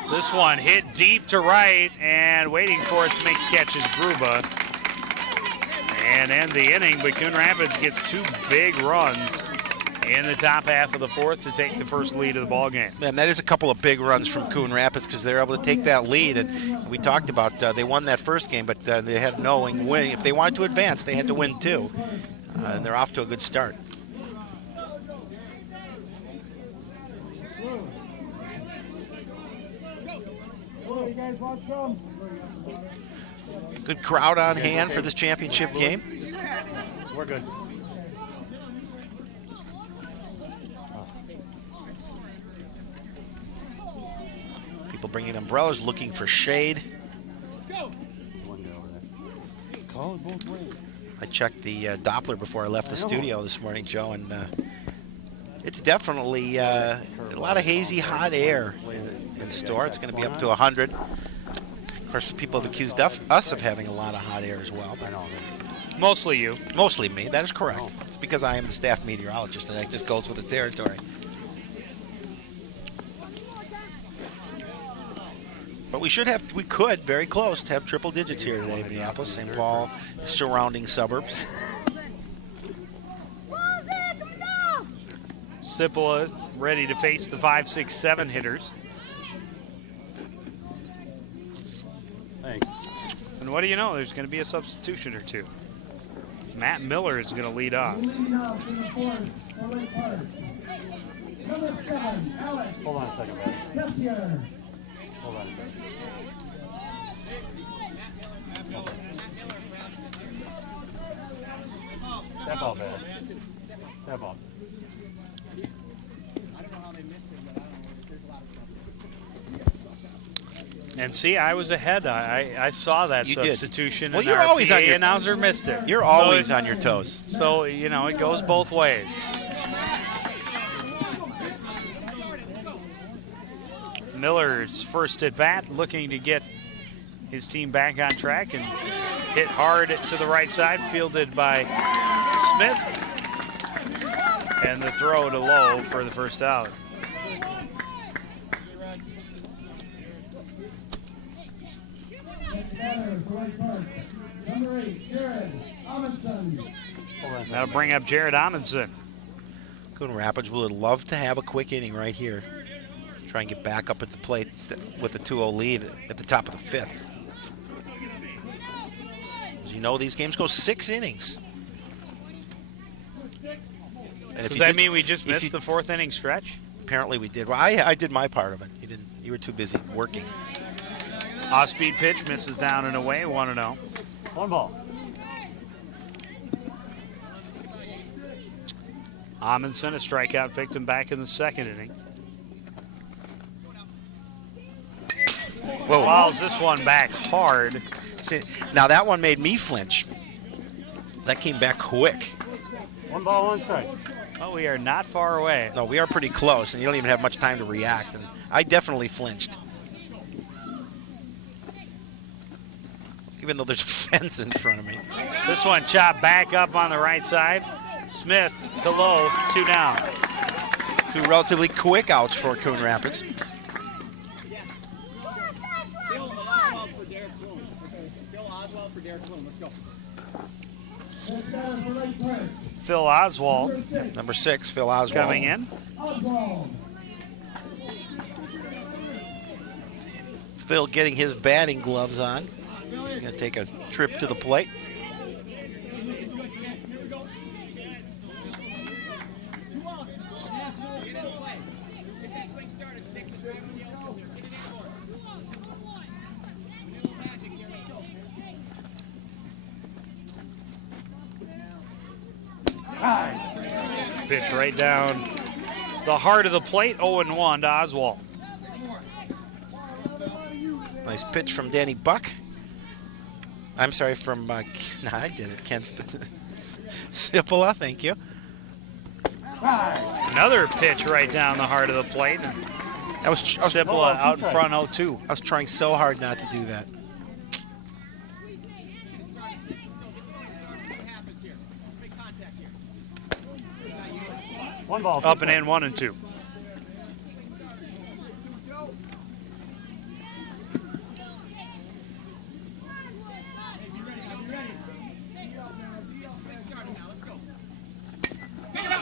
This one hit deep to right, and waiting for it to make the catch is Gruba. And end the inning, but Coon Rapids gets 2 big runs in the top half of the fourth to take the first lead of the ball game. And that is a couple of big runs from Coon Rapids because they're able to take that lead. And we talked about they won that first game, but they had no win. If they wanted to advance, they had to win too. And they're off to a good start. You guys want some? Good crowd on hand for this championship game. We're good. People bringing umbrellas, looking for shade. I checked the Doppler before I left the studio this morning, Joe, and it's definitely a lot of hazy, hot air in store. It's going to be up to 100. Of course, people have accused us of having a lot of hot air as well. Mostly you. Mostly me, that is correct. It's because I am the staff meteorologist, and that just goes with the territory. But we could, very close, to have triple digits here today in Minneapolis, St. Paul, surrounding suburbs. Cipolla ready to face the 5, 6, 7 hitters. Thanks. And what do you know? There's going to be a substitution or two. Matt Miller is going to lead off. Number 7, Alex. Hold on a second, buddy. Kessier. Hold on a second. That ball bad. That ball. And see, I was ahead. I saw that You did. substitution. Well, and you're our always PA on your- announcer missed it. You're always on your toes. So, you know, it goes both ways. Miller's first at bat, looking to get his team back on track and hit hard to the right side, fielded by Smith. And the throw to Lowe for the first out. Next batter for Lake Park. Number 8, Jared Amundsen. That'll bring up Jared Amundsen. Coon Rapids would love to have a quick inning right here. Try and get back up at the plate with the 2-0 lead at the top of the 5th. As you know, these games go 6 innings. And Does that mean we just missed the 4th inning stretch? Apparently we did. Well, I did my part of it. You didn't. You were too busy working. Off-speed pitch misses down and away, 1-0. 1 ball. Amundsen, a strikeout victim back in the 2nd inning. Whoa. Fouls this one back hard. See, now that one made me flinch. That came back quick. 1 ball, 1 strike. Oh, we are not far away. No, we are pretty close, and you don't even have much time to react. And I definitely flinched. Even though there's a fence in front of me. This one chopped back up on the right side. Smith to Lowe, 2 down. 2 relatively quick outs for Coon Rapids. Phil Oswald for Derek Coon. Phil Oswald for Derek Coon. Let's go. Next batter for Lake Park. Phil Oswald Number 6, Phil Oswald. coming in. Oswald. Phil getting his batting gloves on. He's going to take a trip to the plate. Pitch right down the heart of the plate, 0-1 to Oswald. Nice pitch from Danny Buck. I'm sorry, from, I did it, Kent Cipolla, thank you. Another pitch right down the heart of the plate. Sipla out in front 0-2. I was trying so hard not to do that. One ball. Up and in, 1-2.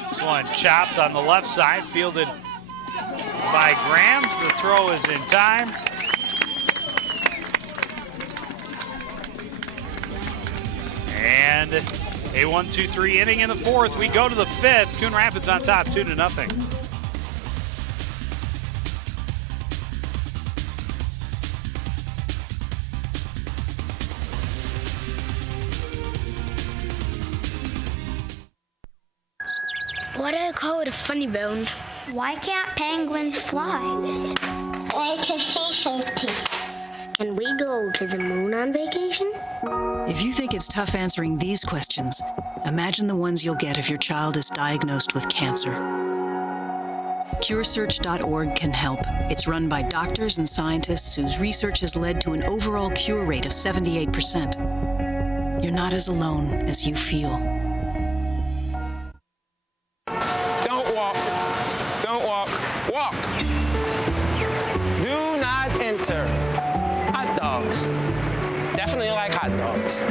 This one chopped on the left side, fielded by Grams. The throw is in time. And a 1-2-3 inning in the fourth. We go to the fifth. Coon Rapids on top, 2-0. Why do I call it a funny bone? Why can't penguins fly? Like a sea safety. Can we go to the moon on vacation? If you think it's tough answering these questions, imagine the ones you'll get if your child is diagnosed with cancer. CureSearch.org can help. It's run by doctors and scientists whose research has led to an overall cure rate of 78%. You're not as alone as you feel. Don't walk. Don't walk. Walk. Do not enter. Hot dogs. Definitely like hot dogs.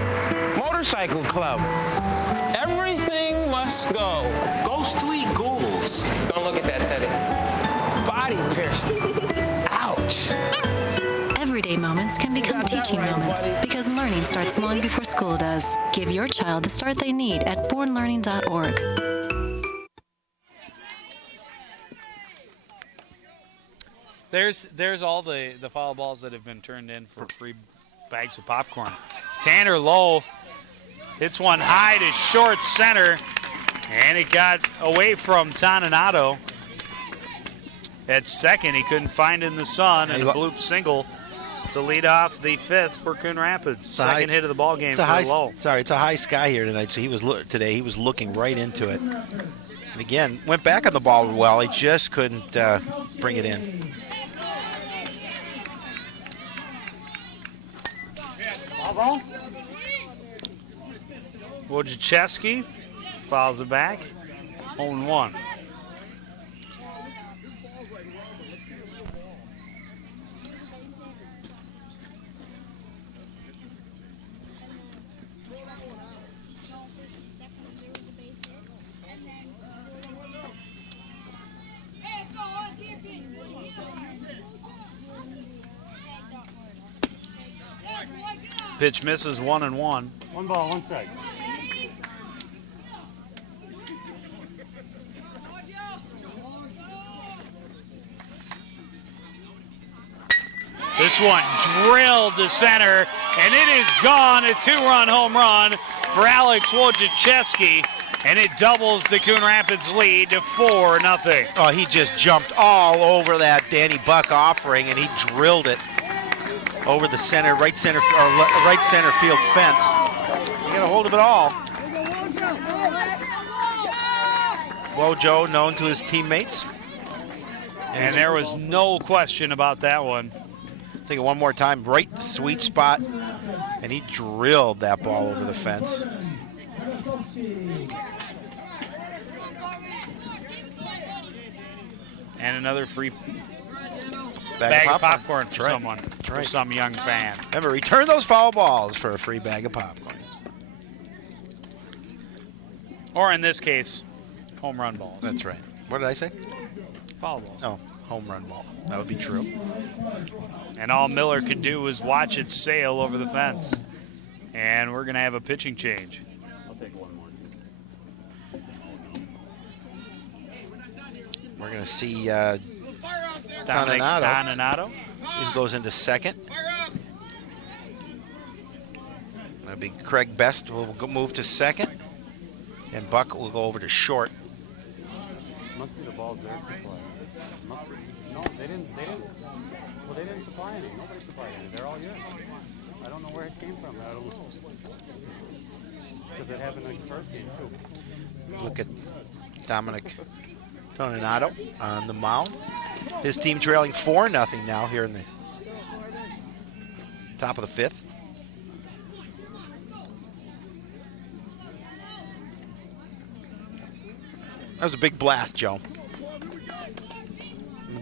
Motorcycle club. Everything must go. Ghostly ghouls. Don't look at that, Teddy. Body piercing. Ouch. Everyday moments can become teaching moments because learning starts long before school does. Give your child the start they need at bornlearning.org. There's all the foul balls that have been turned in for free bags of popcorn. Tanner Lowe hits one high to short center, and it got away from Toninato. At second, he couldn't find it in the sun, and a bloop single to lead off the fifth for Coon Rapids. Second hit of the ball game for Lowe. It's a high sky here tonight, so he was looking right into it. And again, went back on the ball well. He just couldn't bring it in. Wojciechowski fouls it back. 0-1. Pitch misses, 1-1. One ball, one strike. This one drilled to center, and it is gone. A two-run home run for Alex Wojciechowski, and it doubles the Coon Rapids lead to 4-0. Oh, he just jumped all over that Danny Buck offering, and he drilled it over the center, right center field fence. He got a hold of it all. Wojo, known to his teammates. And there was no question about that one. Take it one more time, right in the sweet spot, and he drilled that ball over the fence. And another free bag of popcorn for someone, for some young fan. Remember, return those foul balls for a free bag of popcorn. Or in this case, home run balls. That's right. What did I say? Foul balls. Oh, home run ball. That would be true. And all Miller could do was watch it sail over the fence. And we're going to have a pitching change. I'll take one more. We're going to see Toninato. He goes into second. That'll be Craig Best will move to second. And Buck will go over to short. Must be the balls there supply. Must be. No, they didn't. Well, they didn't supply any. Nobody supplied any. They're all yours. I don't know where it came from. I don't know. Because it happened in the first game, too. Look at Dominic Toninato on the mound. His team trailing 4-0 now here in the top of the fifth. That was a big blast, Joe.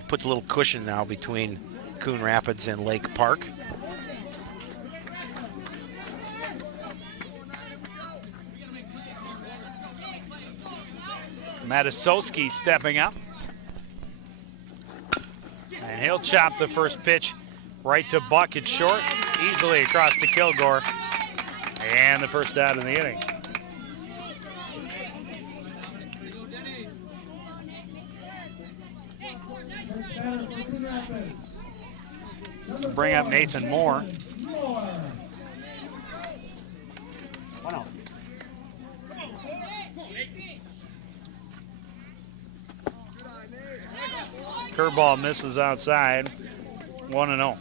Puts a little cushion now between Coon Rapids and Lake Park. Matasowski stepping up. And he'll chop the first pitch right to Bucket short, easily across to Kilgore. And the first out in the inning. Bring up Nathan Moore. Curveball misses outside, 1-0.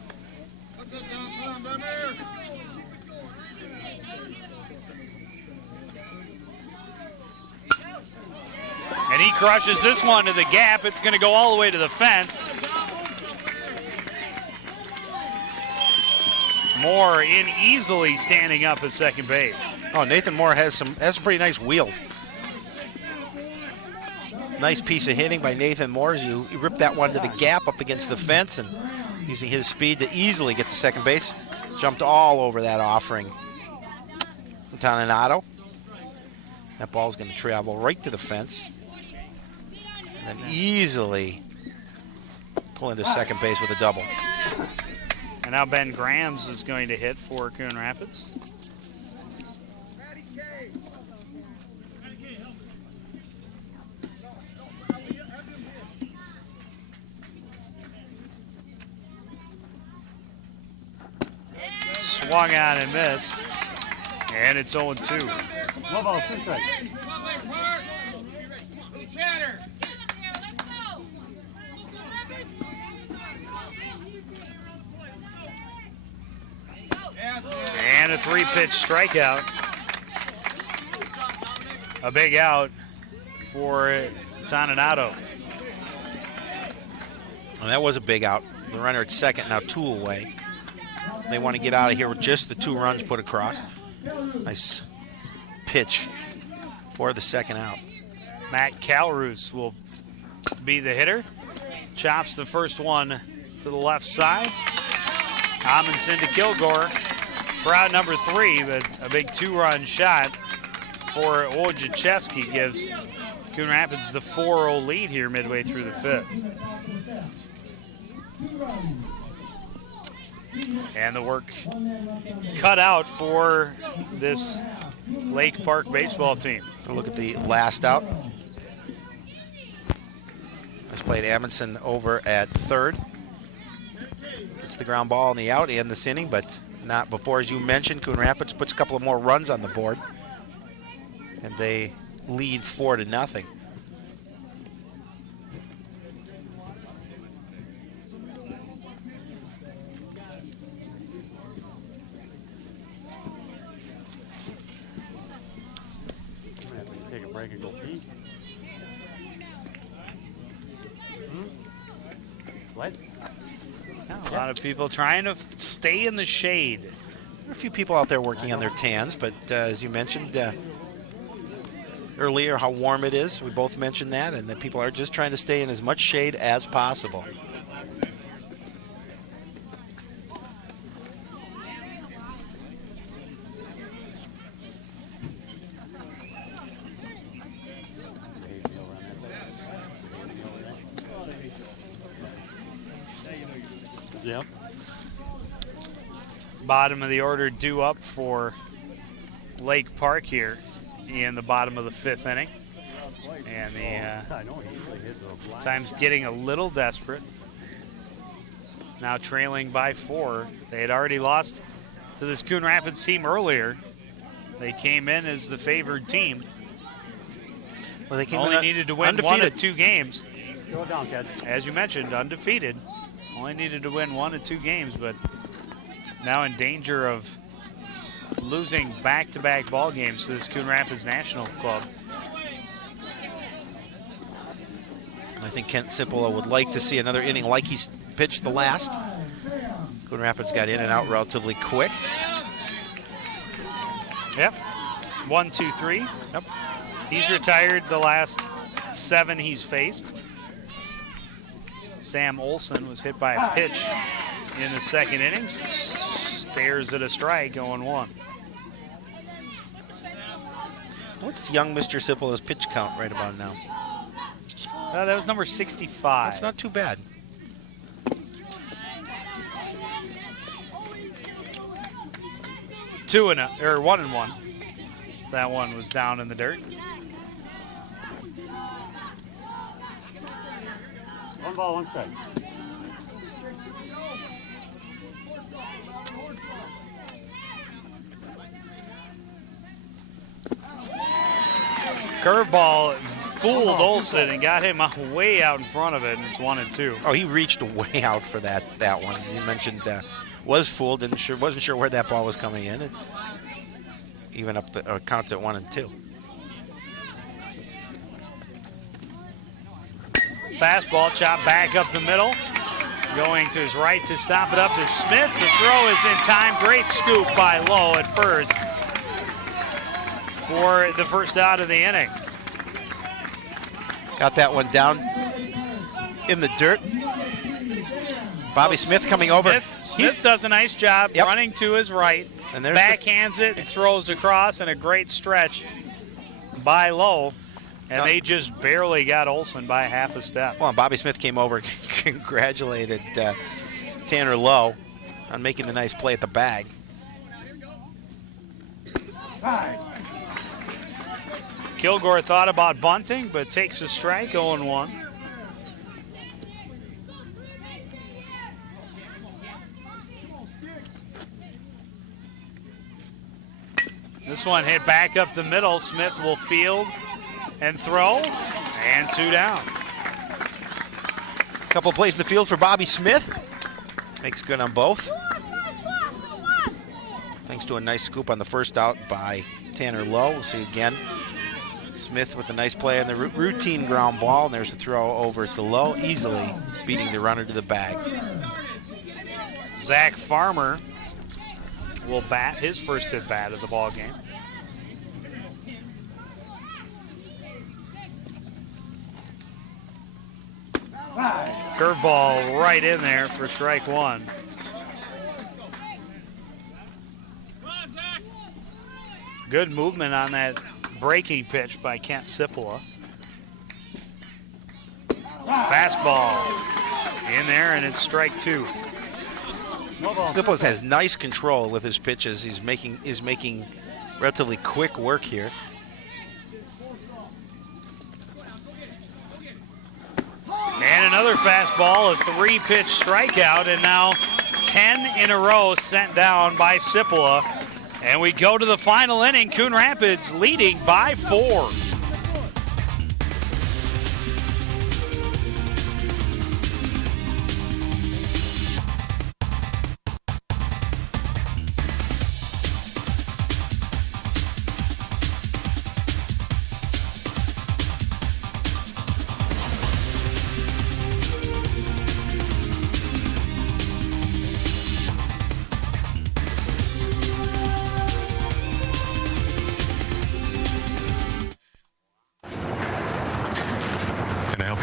And he crushes this one to the gap. It's going to go all the way to the fence. Moore in easily standing up at second base. Oh, Nathan Moore has some pretty nice wheels. Nice piece of hitting by Nathan Moore as you rip that one to the gap up against the fence, and using his speed to easily get to second base. Jumped all over that offering. Toninato. That ball's going to travel right to the fence. And then easily pull into second base with a double. And now Ben Grams is going to hit for Coon Rapids. Swung on and missed. And it's 0-2. Low ball, 2 strikes. And a 3-pitch strikeout. A big out for Toninato. And that was a big out. The runner at second, now 2 away. They want to get out of here with just the 2 runs put across. Nice pitch for the second out. Matt Calroos will be the hitter. Chops the first one to the left side. Amundsen to Kilgore for out number 3, but a big 2-run shot for Wojciechowski gives Coon Rapids the 4-0 lead here midway through the 5th. And the work cut out for this Lake Park baseball team. Look at the last out. Just played Amundsen over at third. It's the ground ball in the out and this inning, but not before, as you mentioned, Coon Rapids puts a couple of more runs on the board. And they lead 4-0. Take a break and go pee. What? A lot of people trying to stay in the shade. There are a few people out there working on their tans, but as you mentioned earlier how warm it is, we both mentioned that, and that people are just trying to stay in as much shade as possible. Yep. Bottom of the order due up for Lake Park here in the bottom of the 5th inning. And the time's getting a little desperate. Now trailing by 4. They had already lost to this Coon Rapids team earlier. They came in as the favored team. Well, they only needed to win undefeated. 1 of 2 games. Go down, Ted. As you mentioned, undefeated. Only needed to win 1 of 2 games, but now in danger of losing back-to-back ball games to this Coon Rapids National Club. I think Kent Cipolla would like to see another inning like he's pitched the last. Coon Rapids got in and out relatively quick. Yep. 1, 2, 3. Yep. He's retired the last 7 he's faced. Sam Olson was hit by a pitch in the second inning. Stares at a strike, 0-1. What's young Mr. Cipolla's pitch count right about now? That was number 65. That's not too bad. One and one. That one was down in the dirt. One ball, one strike. Curveball fooled Olson and got him way out in front of it, and it's 1 and 2. Oh, he reached way out for that one. You mentioned was fooled, wasn't sure where that ball was coming in. It even up the counts at 1 and 2. Fastball chop back up the middle. Going to his right to stop it up is Smith. The throw is in time. Great scoop by Lowe at first for the first out of the inning. Got that one down in the dirt. Bobby Smith coming over. Smith does a nice job running to his right. And there's backhands it, throws across, and a great stretch by Lowe. And they just barely got Olson by half a step. Well, Bobby Smith came over and congratulated Tanner Lowe on making the nice play at the bag. Kilgore thought about bunting, but takes a strike, 0-1. This one hit back up the middle. Smith will field and throw, and 2 down. Couple plays in the field for Bobby Smith. Makes good on both. Thanks to a nice scoop on the first out by Tanner Lowe. We'll see again. Smith with a nice play on the routine ground ball, and there's a throw over to Lowe, easily beating the runner to the bag. Zach Farmer will bat his first at bat of the ball game. Curveball right in there for strike 1. Good movement on that breaking pitch by Kent Cipolla. Fastball in there, and it's strike 2. Cipolla has nice control with his pitches. He's making relatively quick work here. And another fastball, a 3-pitch strikeout, and now 10 in a row sent down by Cipolla. And we go to the final inning. Coon Rapids leading by 4.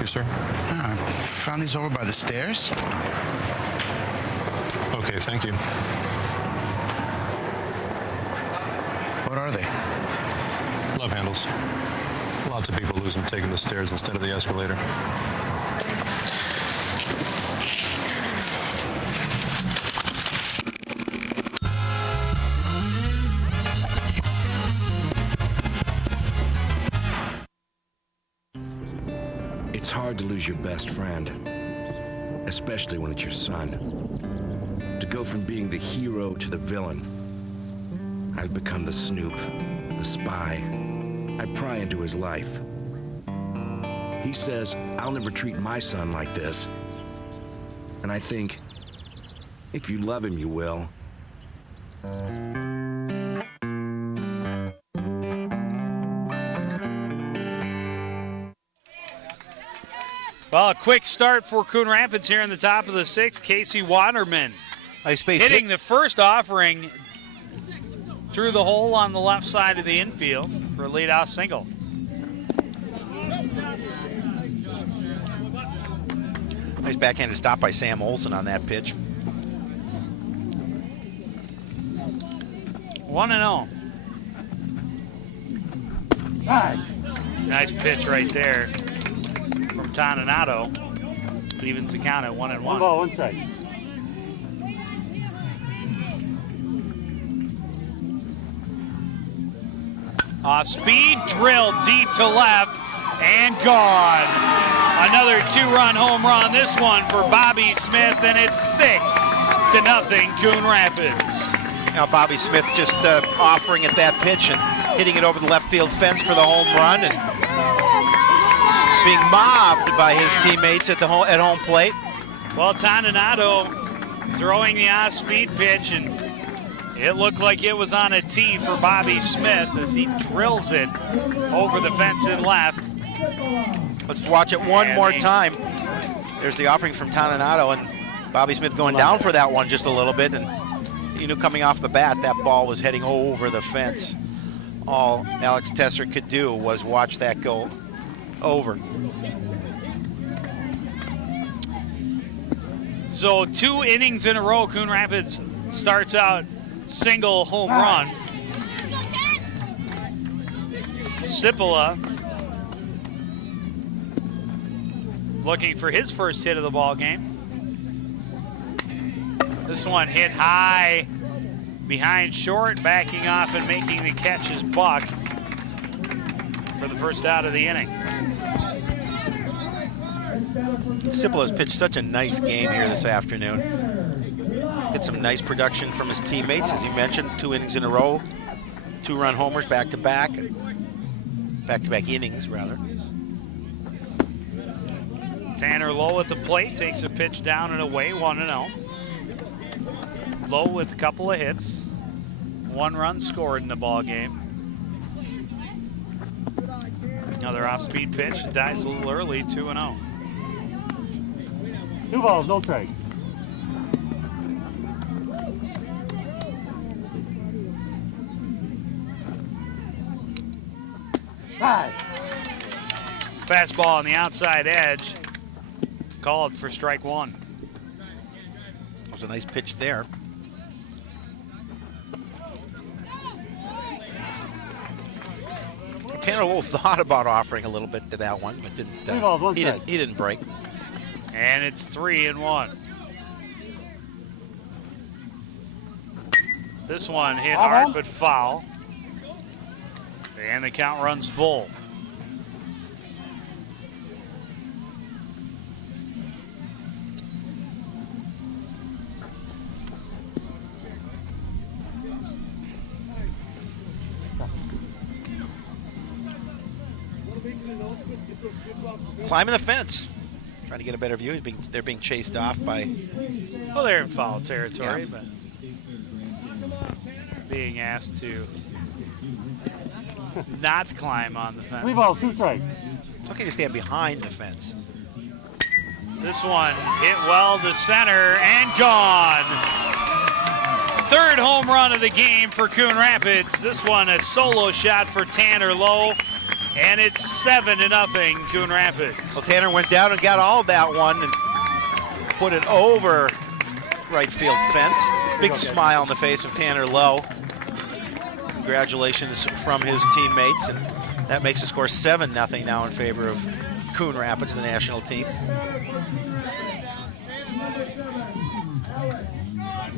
Sir? I found these over by the stairs. Okay, thank you. What are they? Love handles. Lots of people lose them taking the stairs instead of the escalator. It's hard to lose your best friend, especially when it's your son. To go from being the hero to the villain. I've become the snoop, the spy. I pry into his life. He says, I'll never treat my son like this. And I think, if you love him, you will. Well, a quick start for Coon Rapids here in the top of the sixth. Casey Waterman nice base hitting hit. the first offering through the hole on the left side of the infield for a leadoff single. Nice backhanded stop by Sam Olson on that pitch. 1-0. Nice pitch right there from Toninato. Evens the count at 1-1. 1 ball, 1 strike. Off speed, drill deep to left, and gone. Another 2-run home run. This one for Bobby Smith, and it's 6-0 Coon Rapids. Now Bobby Smith just offering at that pitch and hitting it over the left field fence for the home run, and being mobbed by his teammates at home plate. Well, Toninato throwing the off-speed pitch, and it looked like it was on a tee for Bobby Smith as he drills it over the fence and left. Let's watch it one more time. There's the offering from Toninato, and Bobby Smith going down for that one just a little bit, and you knew coming off the bat that ball was heading over the fence. All Alex Tesser could do was watch that go over. So 2 innings in a row, Coon Rapids starts out single home run. Cipolla looking for his first hit of the ball game. This one hit high behind short, backing off and making the catch is Buck for the first out of the inning. Cipolla's pitched such a nice game here this afternoon. Get some nice production from his teammates, as you mentioned, 2 innings in a row, 2-run homers back-to-back innings rather. Tanner Lowe at the plate, takes a pitch down and away, 1-0. Lowe with a couple of hits, 1 run scored in the ball game. Another off-speed pitch, dies a little early, 2-0. 2 balls, no strike. Fastball on the outside edge, called for strike 1. That was a nice pitch there. Tanner Lowe thought about offering a little bit to that one, but didn't. He didn't break. And it's 3-1. This one hit hard but foul. And the count runs full. Climbing the fence, trying to get a better view. They're being chased off by. Well, they're in foul territory, Yeah. but being asked to not climb on the fence. 3 balls, 2 strikes. It's okay to stand behind the fence. This one hit well to center and gone. 3rd home run of the game for Coon Rapids. This one a solo shot for Tanner Lowe. And it's 7-0 Coon Rapids. Well, Tanner went down and got all of that one and put it over right field fence. Big smile on the face of Tanner Lowe. Congratulations from his teammates, and that makes the score 7-0 now in favor of Coon Rapids, the national team.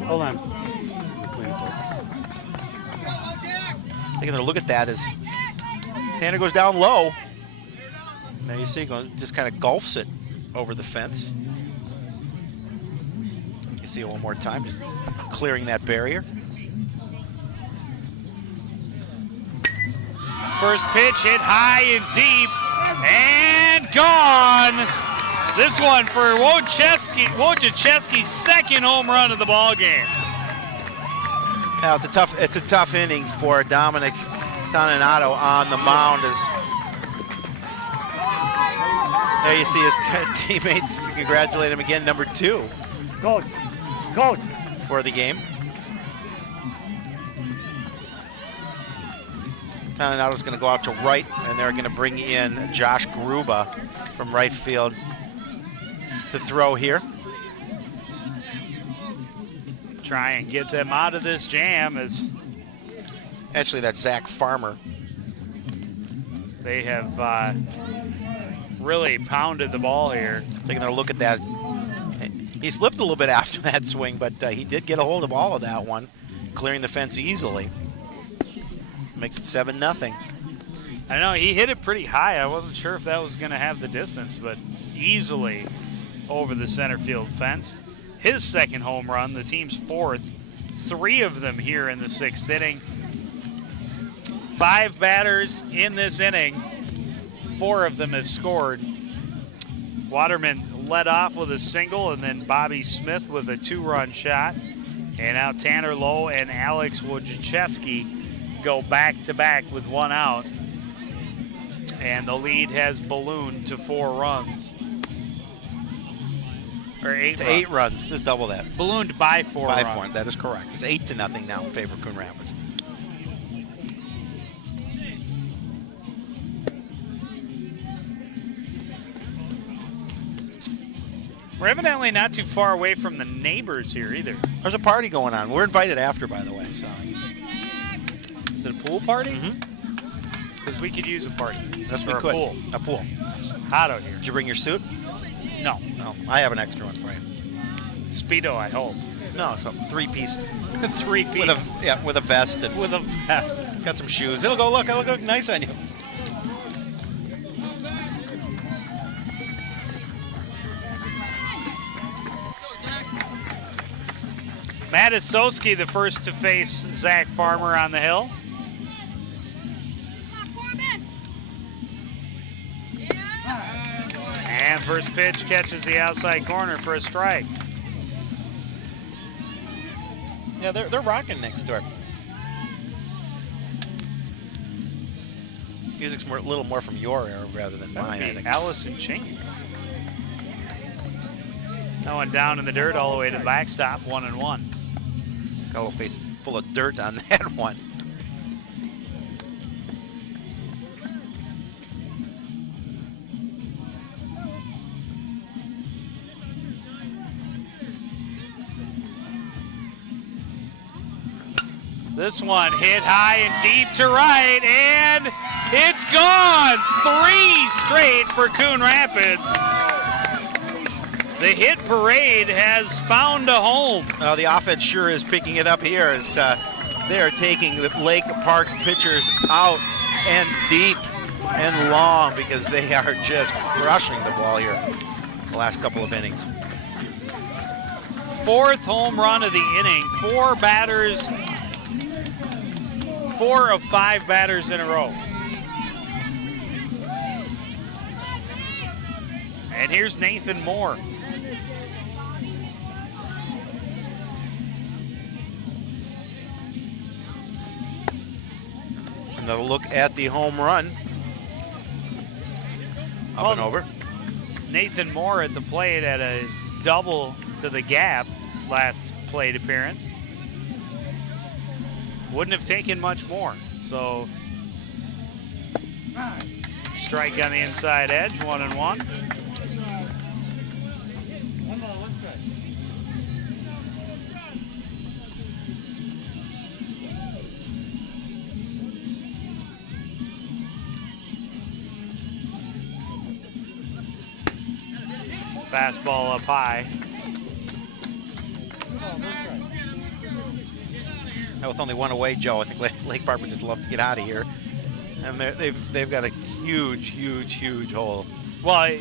Hold on. Taking another look at that as Tanner goes down low. Now you see, just kind of golfs it over the fence. You see it one more time, just clearing that barrier. First pitch hit high and deep and gone. This one for Wojciechowski's 2nd home run of the ball game. Now it's a tough inning for Dominic Toninato on the mound as There you see his teammates congratulate him again, number 2. Coach. For the game. Toninado's going to go out to right, and they're going to bring in Josh Gruba from right field to throw here. Try and get them out of this jam as actually that's Zach Farmer. They have really pounded the ball here. Taking a look at that. He slipped a little bit after that swing, but he did get a hold of all of that one, clearing the fence easily. Makes it 7-0. I know, he hit it pretty high. I wasn't sure if that was going to have the distance, but easily over the center field fence. His second home run, the team's 4th. 3 of them here in the 6th inning. 5 batters in this inning. 4 of them have scored. Waterman led off with a single, and then Bobby Smith with a 2-run shot. And now Tanner Lowe and Alex Wojciechowski go back-to-back with 1 out. And the lead has ballooned to 4 runs. Or 8 to runs. 8 runs. Just double that. Ballooned by 4 runs. By 4. That is correct. It's 8-0 now in favor of Coon Rapids. We're evidently not too far away from the neighbors here either. There's a party going on. We're invited after, by the way. So, is it a pool party? Mm-hmm. Because we could use a party. Yes, we or could. A pool. A pool. Hot out here. Did you bring your suit? No. No. I have an extra one for you. Speedo, I hope. No, so 3-piece. 3-piece. With a vest. And with a vest. It's got some shoes. It'll look nice on you. Matt Osowski, the first to face Zach Farmer on the hill. And first pitch catches the outside corner for a strike. Yeah, they're rocking next door. Music's a little more from your era rather than mine, I think. Allison Jenkins. That one down in the dirt all the way to the backstop, 1-1. Got a little face full of dirt on that one. This one hit high and deep to right, and it's gone. 3 straight for Coon Rapids. The hit parade has found a home. Well, the offense sure is picking it up here as they are taking the Lake Park pitchers out and deep and long because they are just crushing the ball here the last couple of innings. 4th home run of the inning. 4 batters, 4 of 5 batters in a row. And here's Nathan Moore. Another look at the home run. Up and over. Nathan Moore at the plate at a double to the gap last plate appearance. Wouldn't have taken much more. So strike on the inside edge, 1-1. Fastball up high. Now with only 1 away, Joe, I think Lake Park would just love to get out of here. And they've got a huge hole. Well,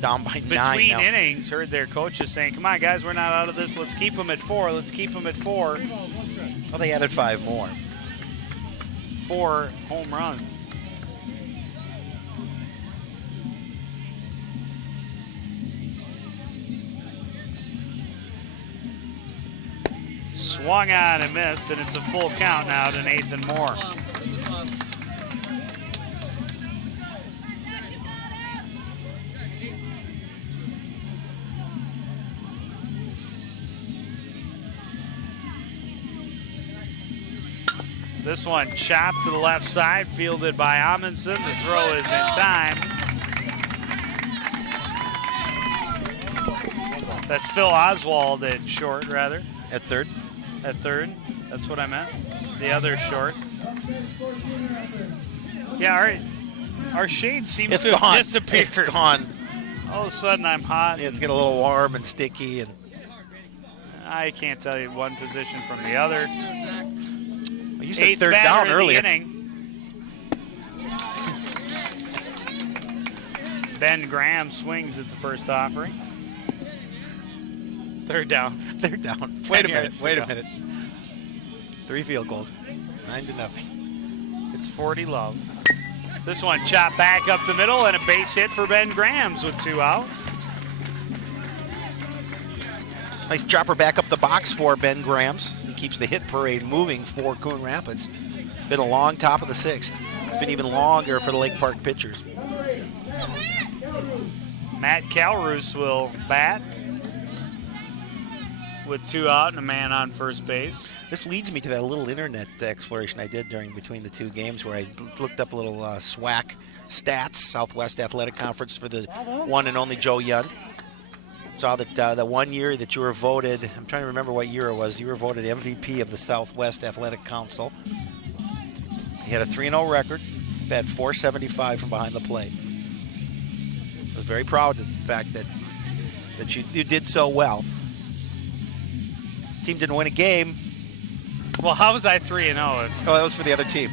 down by 9 between now. innings, heard their coaches saying, "Come on, guys, we're not out of this. Let's keep them at 4. Let's keep them at 4." Well, they added 5 more. 4 home runs. Swung on and missed, and it's a full count now to Nathan Moore. This one chopped to the left side, fielded by Amundsen. The throw is in time. That's Phil Oswald at short, rather. At third? At third. That's what I meant. The other short. Yeah, our shade seems to have disappeared. It's gone. All of a sudden, I'm hot. Yeah, it's getting a little warm and sticky. And I can't tell you one position from the other. You said third down earlier. Ben Graham swings at the first offering. Third down. Third down. Wait a minute. 3 field goals. 9-0. It's 40 love. This one chopped back up the middle and a base hit for Ben Grahams with 2 out. Nice chopper back up the box for Ben Grahams. He keeps the hit parade moving for Coon Rapids. Been a long top of the 6th. It's been even longer for the Lake Park pitchers. Matt Calroos will bat with 2 out and a man on first base. This leads me to that little internet exploration I did between the 2 games where I looked up a little SWAC stats, Southwest Athletic Conference, for the one and only Joe Yund. Saw that the 1 year that you were voted, I'm trying to remember what year it was, you were voted MVP of the Southwest Athletic Council. He had a 3-0 record, batted .475 from behind the plate. I was very proud of the fact that you did so well. Team didn't win a game. Well, how was I 3-0? Oh, that was for the other team.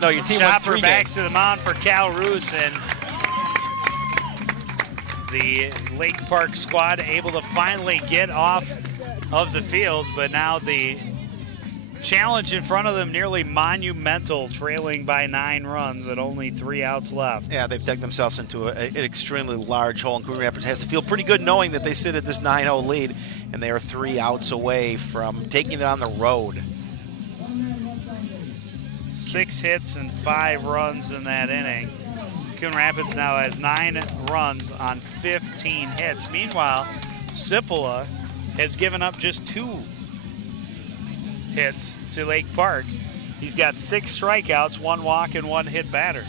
No, your team won 3 Chopper games. backs to the mound for Cal Roos, and the Lake Park squad able to finally get off of the field, but now the challenge in front of them nearly monumental, trailing by 9 runs at only 3 outs left. Yeah, they've dug themselves into an extremely large hole, and Coon Rapids has to feel pretty good knowing that they sit at this 9-0 lead, and they are 3 outs away from taking it on the road. 6 hits and 5 runs in that inning. Coon Rapids now has 9 runs on 15 hits. Meanwhile, Cipolla has given up just 2 hits to Lake Park. He's got 6 strikeouts, 1 walk, and 1 hit batter.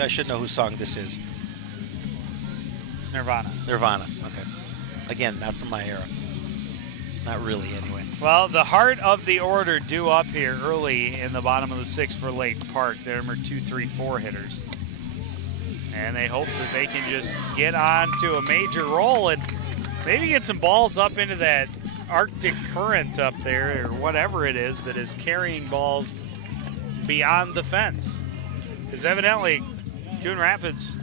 I should know whose song this is. Nirvana. Nirvana, okay. Again, not from my era. Not really, anyway. Well, the heart of the order due up here early in the bottom of the 6th for Lake Park. They're number 2, 3, 4 hitters. And they hope that they can just get on to a major roll and maybe get some balls up into that Arctic current up there, or whatever it is that is carrying balls beyond the fence. Because evidently, Coon Rapids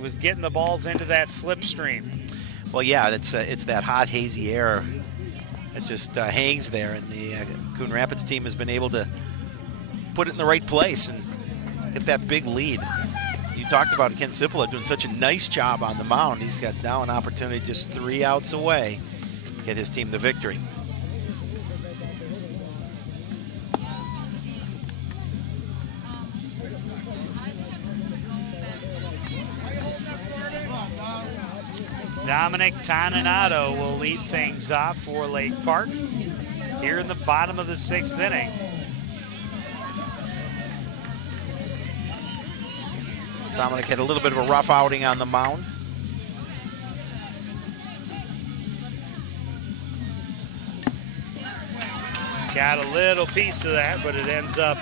was getting the balls into that slipstream. Well, yeah, it's that hot, hazy air that just hangs there, and the Coon Rapids team has been able to put it in the right place and get that big lead. You talked about Ken Cipolla doing such a nice job on the mound. He's got now an opportunity just 3 outs away to get his team the victory. Dominic Toninato will lead things off for Lake Park here in the bottom of the 6th inning. Dominic had a little bit of a rough outing on the mound. Got a little piece of that, but it ends up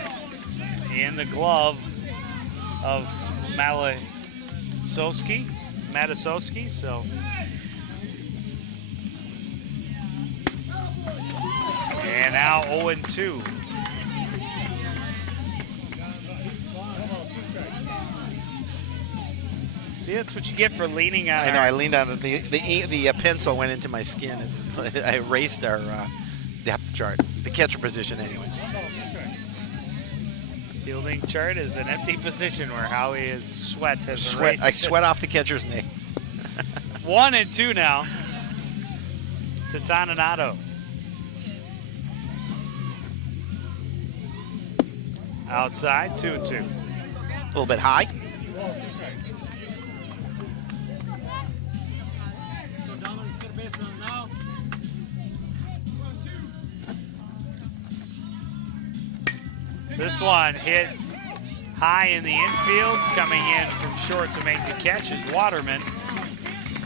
in the glove of Matasowski. So and now 0-2. See, that's what you get for leaning on. I know, I leaned on it. The pencil went into my skin. I erased our depth chart, the catcher position anyway. Fielding chart is an empty position where Howie's sweat has erased. I sweat off the catcher's name. 1-2 now to Toninato. Outside, 2-2. A little bit high. This one hit high in the infield. Coming in from short to make the catch is Waterman.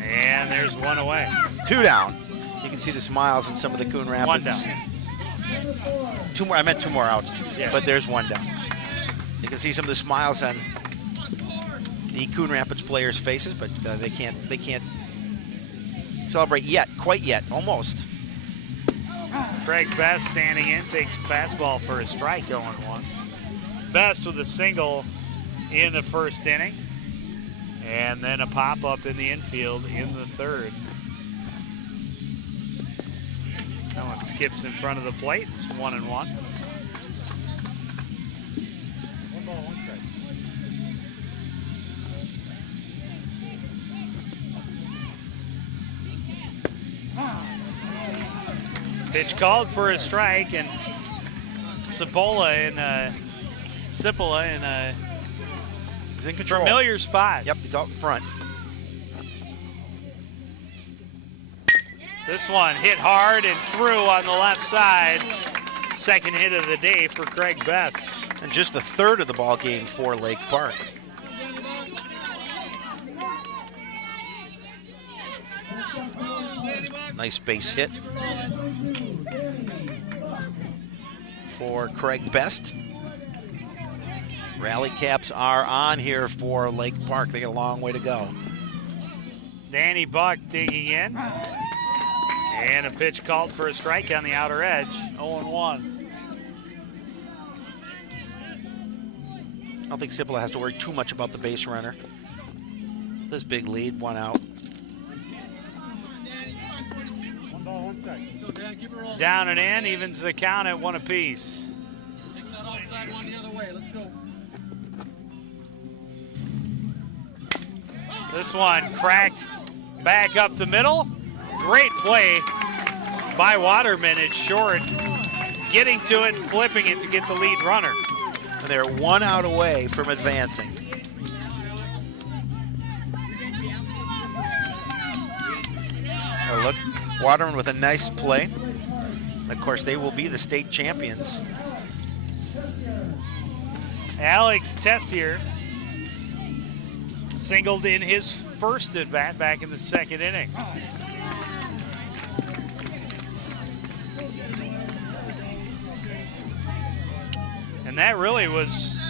And there's one away. 2 down. You can see the smiles in some of the Coon Rapids. 1 down. 2 more. I meant 2 more outs. Yeah. But there's 1 down. You can see some of the smiles on the Coon Rapids players' faces, but they can't celebrate yet. Quite yet. Almost. Craig Best standing in, takes a fastball for a strike, 0-1. Best with a single in the first inning. And then a pop-up in the infield in the third. That one skips in front of the plate. It's 1-1. 1 ball, 1 strike. Pitch called for a strike, and Cipolla in he's in control. Familiar spot. Yep, he's out in front. This one hit hard and through on the left side. Second hit of the day for Craig Best. And just the third of the ball game for Lake Park. Nice base hit for Craig Best. Rally caps are on here for Lake Park. They got a long way to go. Danny Buck digging in. And a pitch called for a strike on the outer edge. 0-1. I don't think Cipolla has to worry too much about the base runner. This big lead, 1 out. 1 ball, 1 strike. Down and in, evens the count at 1 apiece. This one cracked back up the middle. Great play by Waterman at short, getting to it and flipping it to get the lead runner. And they're 1 out away from advancing. Oh, look, Waterman with a nice play. And of course, they will be the state champions. Alex Tessier singled in his first at bat back in the second inning. And that really was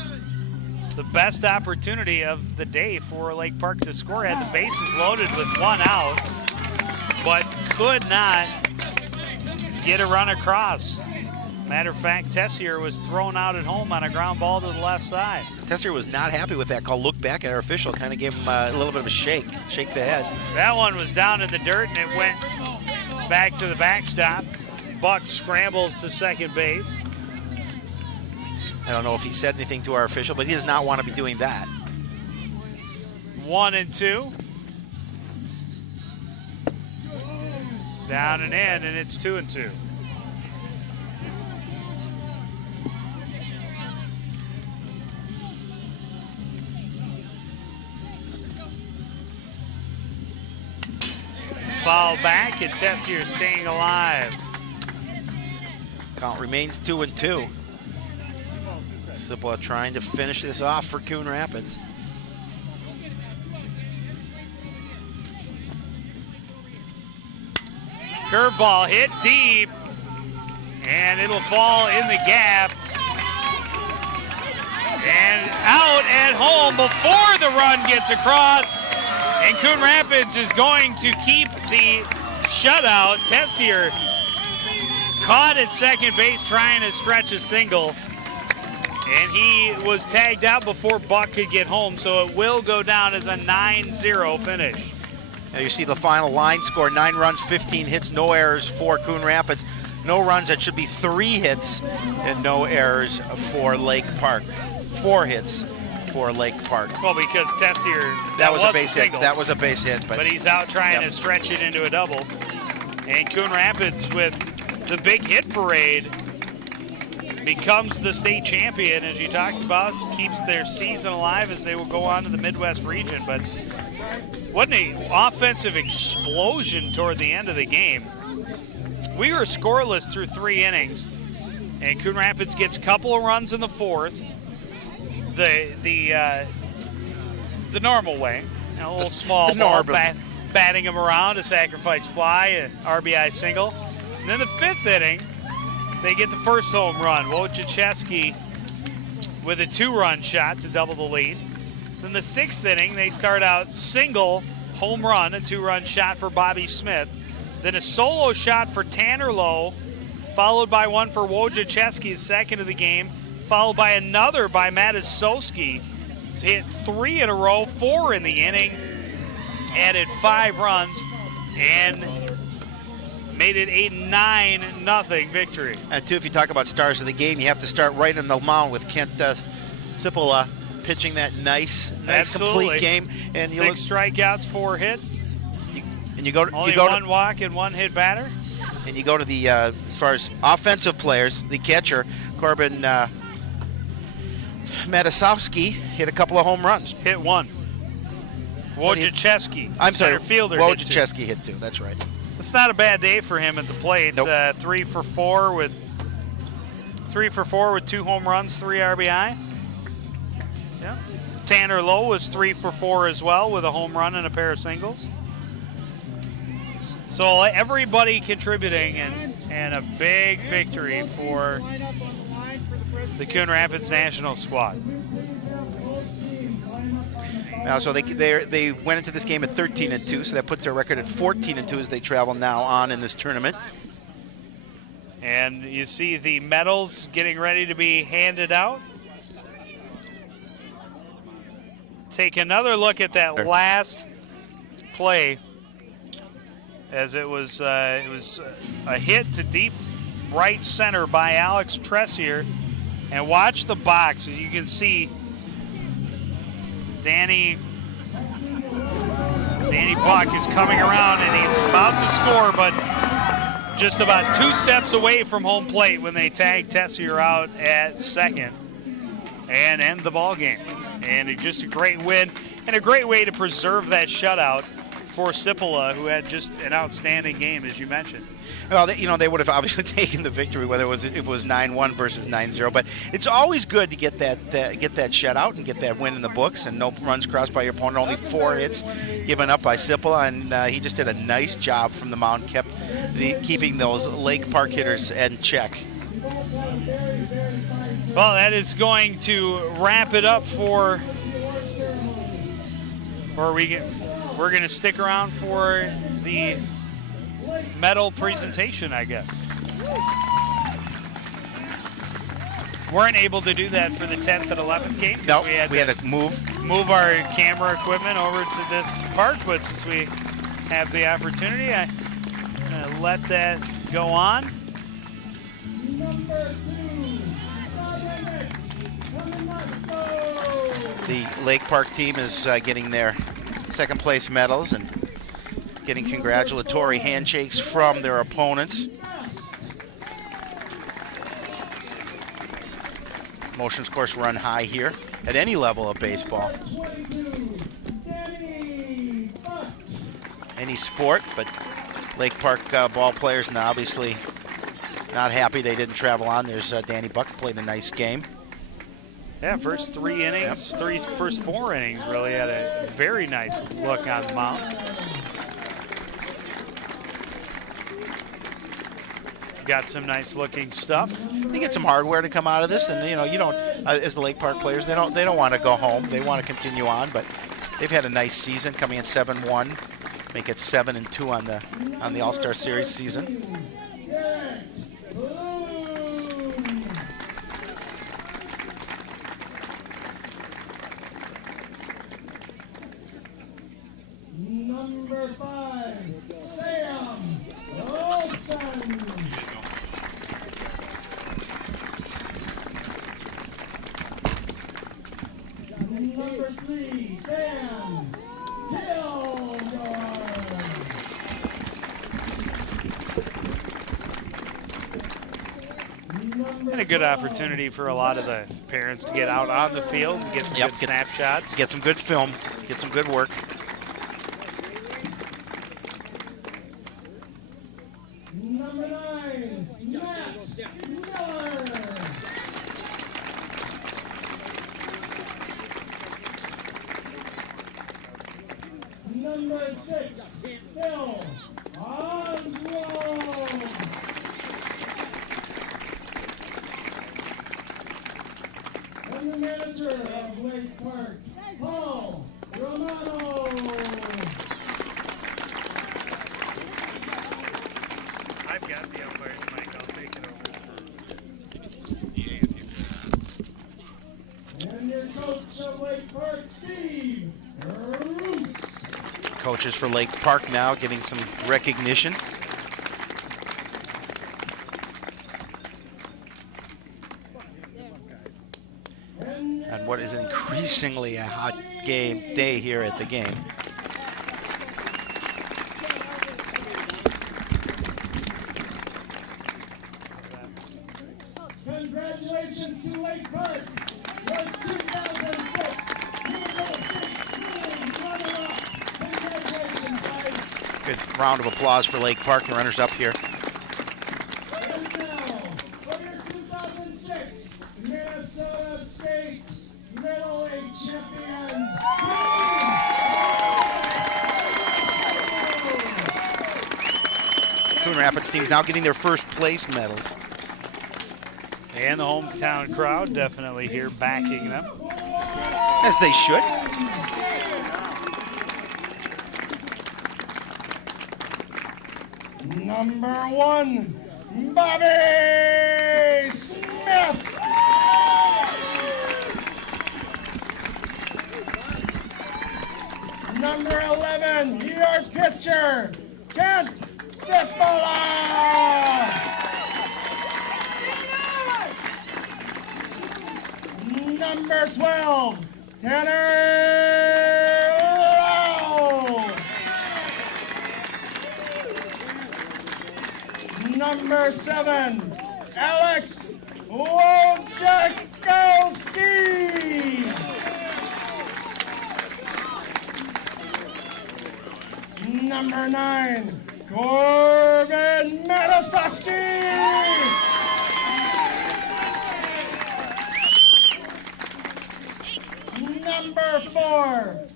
the best opportunity of the day for Lake Park to score. Had the bases loaded with 1 out, but could not get a run across. Matter of fact, Tessier was thrown out at home on a ground ball to the left side. Tessier was not happy with that call. Looked back at our official, kind of gave him a little bit of a shake the head. That one was down in the dirt, and it went back to the backstop. Buck scrambles to second base. I don't know if he said anything to our official, but he does not want to be doing that. 1-2. Down and in, and it's 2-2. Foul back, and Tessier staying alive. Count remains 2-2. Cipolla trying to finish this off for Coon Rapids. Curveball hit deep, and it'll fall in the gap. And out at home before the run gets across. And Coon Rapids is going to keep the shutout. Tessier caught at second base trying to stretch a single. And he was tagged out before Buck could get home, so it will go down as a 9-0 finish. Now you see the final line score, 9 runs, 15 hits, no errors for Coon Rapids. No runs, that should be 3 hits and no errors for Lake Park. 4 hits for Lake Park. Well, because Tessier, that was a base hit. That was a base hit. But he's out trying to stretch it into a double. And Coon Rapids with the big hit parade becomes the state champion, as you talked about, keeps their season alive as they will go on to the Midwest region. But what an offensive explosion toward the end of the game. We were scoreless through 3 innings. And Coon Rapids gets a couple of runs in the fourth. The normal way. A little small ball, batting them around, a sacrifice fly, an RBI single. And then the fifth inning, they get the first home run. Wojciechowski with a 2-run shot to double the lead. Then the sixth inning, they start out single, home run, a 2-run shot for Bobby Smith. Then a solo shot for Tanner Lowe, followed by one for Wojciechowski, second of the game, followed by another by Matt Osowski. Hit 3 in a row, 4 in the inning, added 5 runs, and made it a 9-0 victory. And too, if you talk about stars of the game, you have to start right on the mound with Kent Cipolla pitching that nice complete game. And 6 strikeouts, 4 hits. You go only one walk and 1 hit batter. And you go to the as far as offensive players, the catcher Corbin Matasowski hit a couple of home runs. Hit 1. Wojciechowski, I'm sorry, fielder. Wojciechowski hit 2. That's right. It's not a bad day for him at the plate. Nope. 3 for 4 with 2 home runs, 3 RBI. Yeah. Tanner Lowe was 3 for 4 as well with a home run and a pair of singles. So everybody contributing and a big victory for the Coon Rapids national squad. So they went into this game at 13-2, so that puts their record at 14-2 as they travel now on in this tournament. And you see the medals getting ready to be handed out. Take another look at that last play, as it was a hit to deep right center by Alex Tressier. And watch the box. As you can see, Danny Buck is coming around and he's about to score, but just about 2 steps away from home plate when they tag Tessier out at second and end the ball game. And it's just a great win and a great way to preserve that shutout for Cipolla, who had just an outstanding game, as you mentioned. Well, they would have obviously taken the victory whether it was 9-1 versus 9-0. But it's always good to get that shutout and get that win in the books, and no runs crossed by your opponent. Only 4 hits given up by Cipolla, and he just did a nice job from the mound, keeping those Lake Park hitters in check. Well, that is going to wrap it up for. We're going to stick around for the medal presentation, I guess. Weren't able to do that for the 10th and 11th game. No, we had to move our camera equipment over to this park, but since we have the opportunity, I'm going to let that go on. The Lake Park team is getting their second place medals and getting congratulatory handshakes from their opponents. Emotions, of course, run high here at any level of baseball. Any sport, but Lake Park ball players now obviously not happy they didn't travel on. There's Danny Buck, played a nice game. Yeah, first 3 innings, first 4 innings really had a very nice look on the mound. Got some nice looking stuff. They get some hardware to come out of this, and you don't as the Lake Park players, they don't want to go home. They want to continue on, but they've had a nice season, coming in 7-1, make it 7-2 on the All-Star Series season. Number 5, Sam Olson. Number 3, Dan And a good opportunity for a lot of the parents to get out on the field and get some good snapshots. Get some good film, get some good work. Number 9, Matt Miller. number 6, Phil Oswald. And the manager of Lake Park, Paul Romano. I've got the umpire's mic. I'll take it over. And your coach of Lake Park, Steve Roos. Coaches for Lake Park now getting some recognition. And what is increasingly a hot day here at the game. Congratulations to Lake Park, your 2006 Minnesota State runner-up. Congratulations, guys. Good round of applause for Lake Park, the runners-up here. And now, for your 2006 Minnesota State middleweight champions, Coon Rapids teams now getting their first place medals. And the hometown crowd definitely here backing them. As they should. Number 1, Bobby Smith. Number 11, your pitcher, Kent Cipolla. Number 12, Tanner Lau. Number 7, Alex Wojciechowski. Number 9, Corbin Matasowski. Number 4,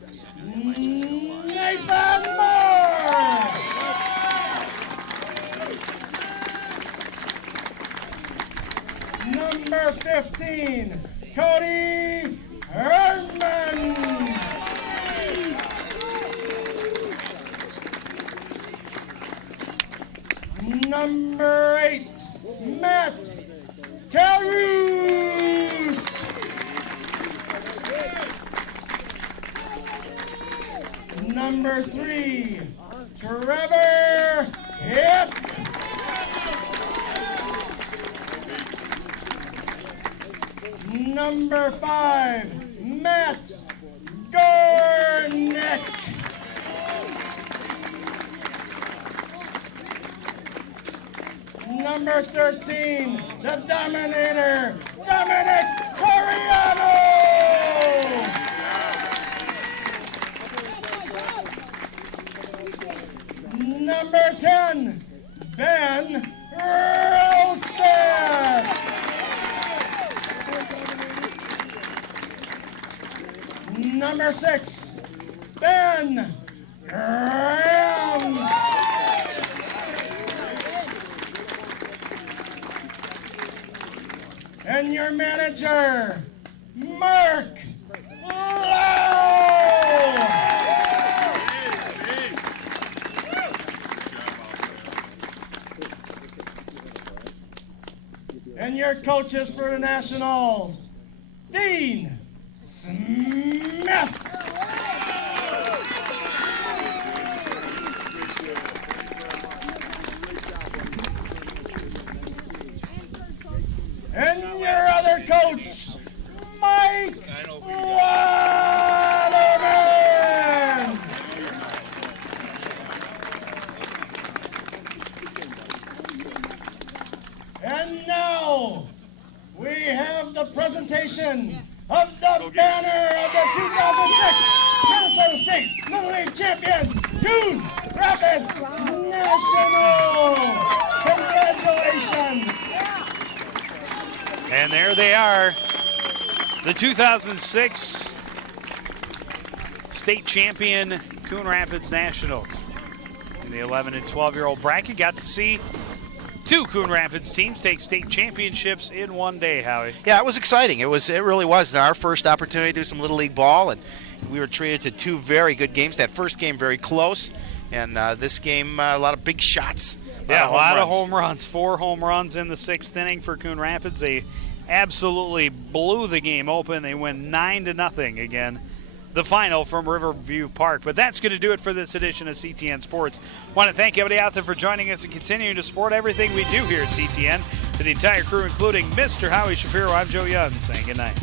Nathan Moore. Number 15, Cody Herman. Number 8, Matt Caruso. Number 3, Trevor Hip. Number 5, Matt Gornick. Number 13, the Dominator, Dominic Coriano. Number 10, Ben Rosen. Number 6, Ben Rams. And your manager, Mark Lowe. And your coaches for the Nationals, Dean Smith. And your other coach, Mike Waterman. And now we have the presentation of the banner of the 2006 Minnesota State Little League Champions, Coon Rapids National. Congratulations. And there they are, the 2006 state champion Coon Rapids Nationals. In the 11 and 12-year-old bracket, got to see 2 Coon Rapids teams take state championships in one day, Howie. Yeah, it was exciting. It really was our first opportunity to do some Little League ball, and we were treated to 2 very good games. That first game very close, and this game a lot of big shots. A lot of home runs. 4 home runs in the 6th inning for Coon Rapids. They absolutely blew the game open. They win 9-0 again. The final from Riverview Park. But that's going to do it for this edition of CTN Sports. Want to thank everybody out there for joining us and continuing to support everything we do here at CTN. For the entire crew, including Mr. Howie Shapiro, I'm Joe Young saying good night.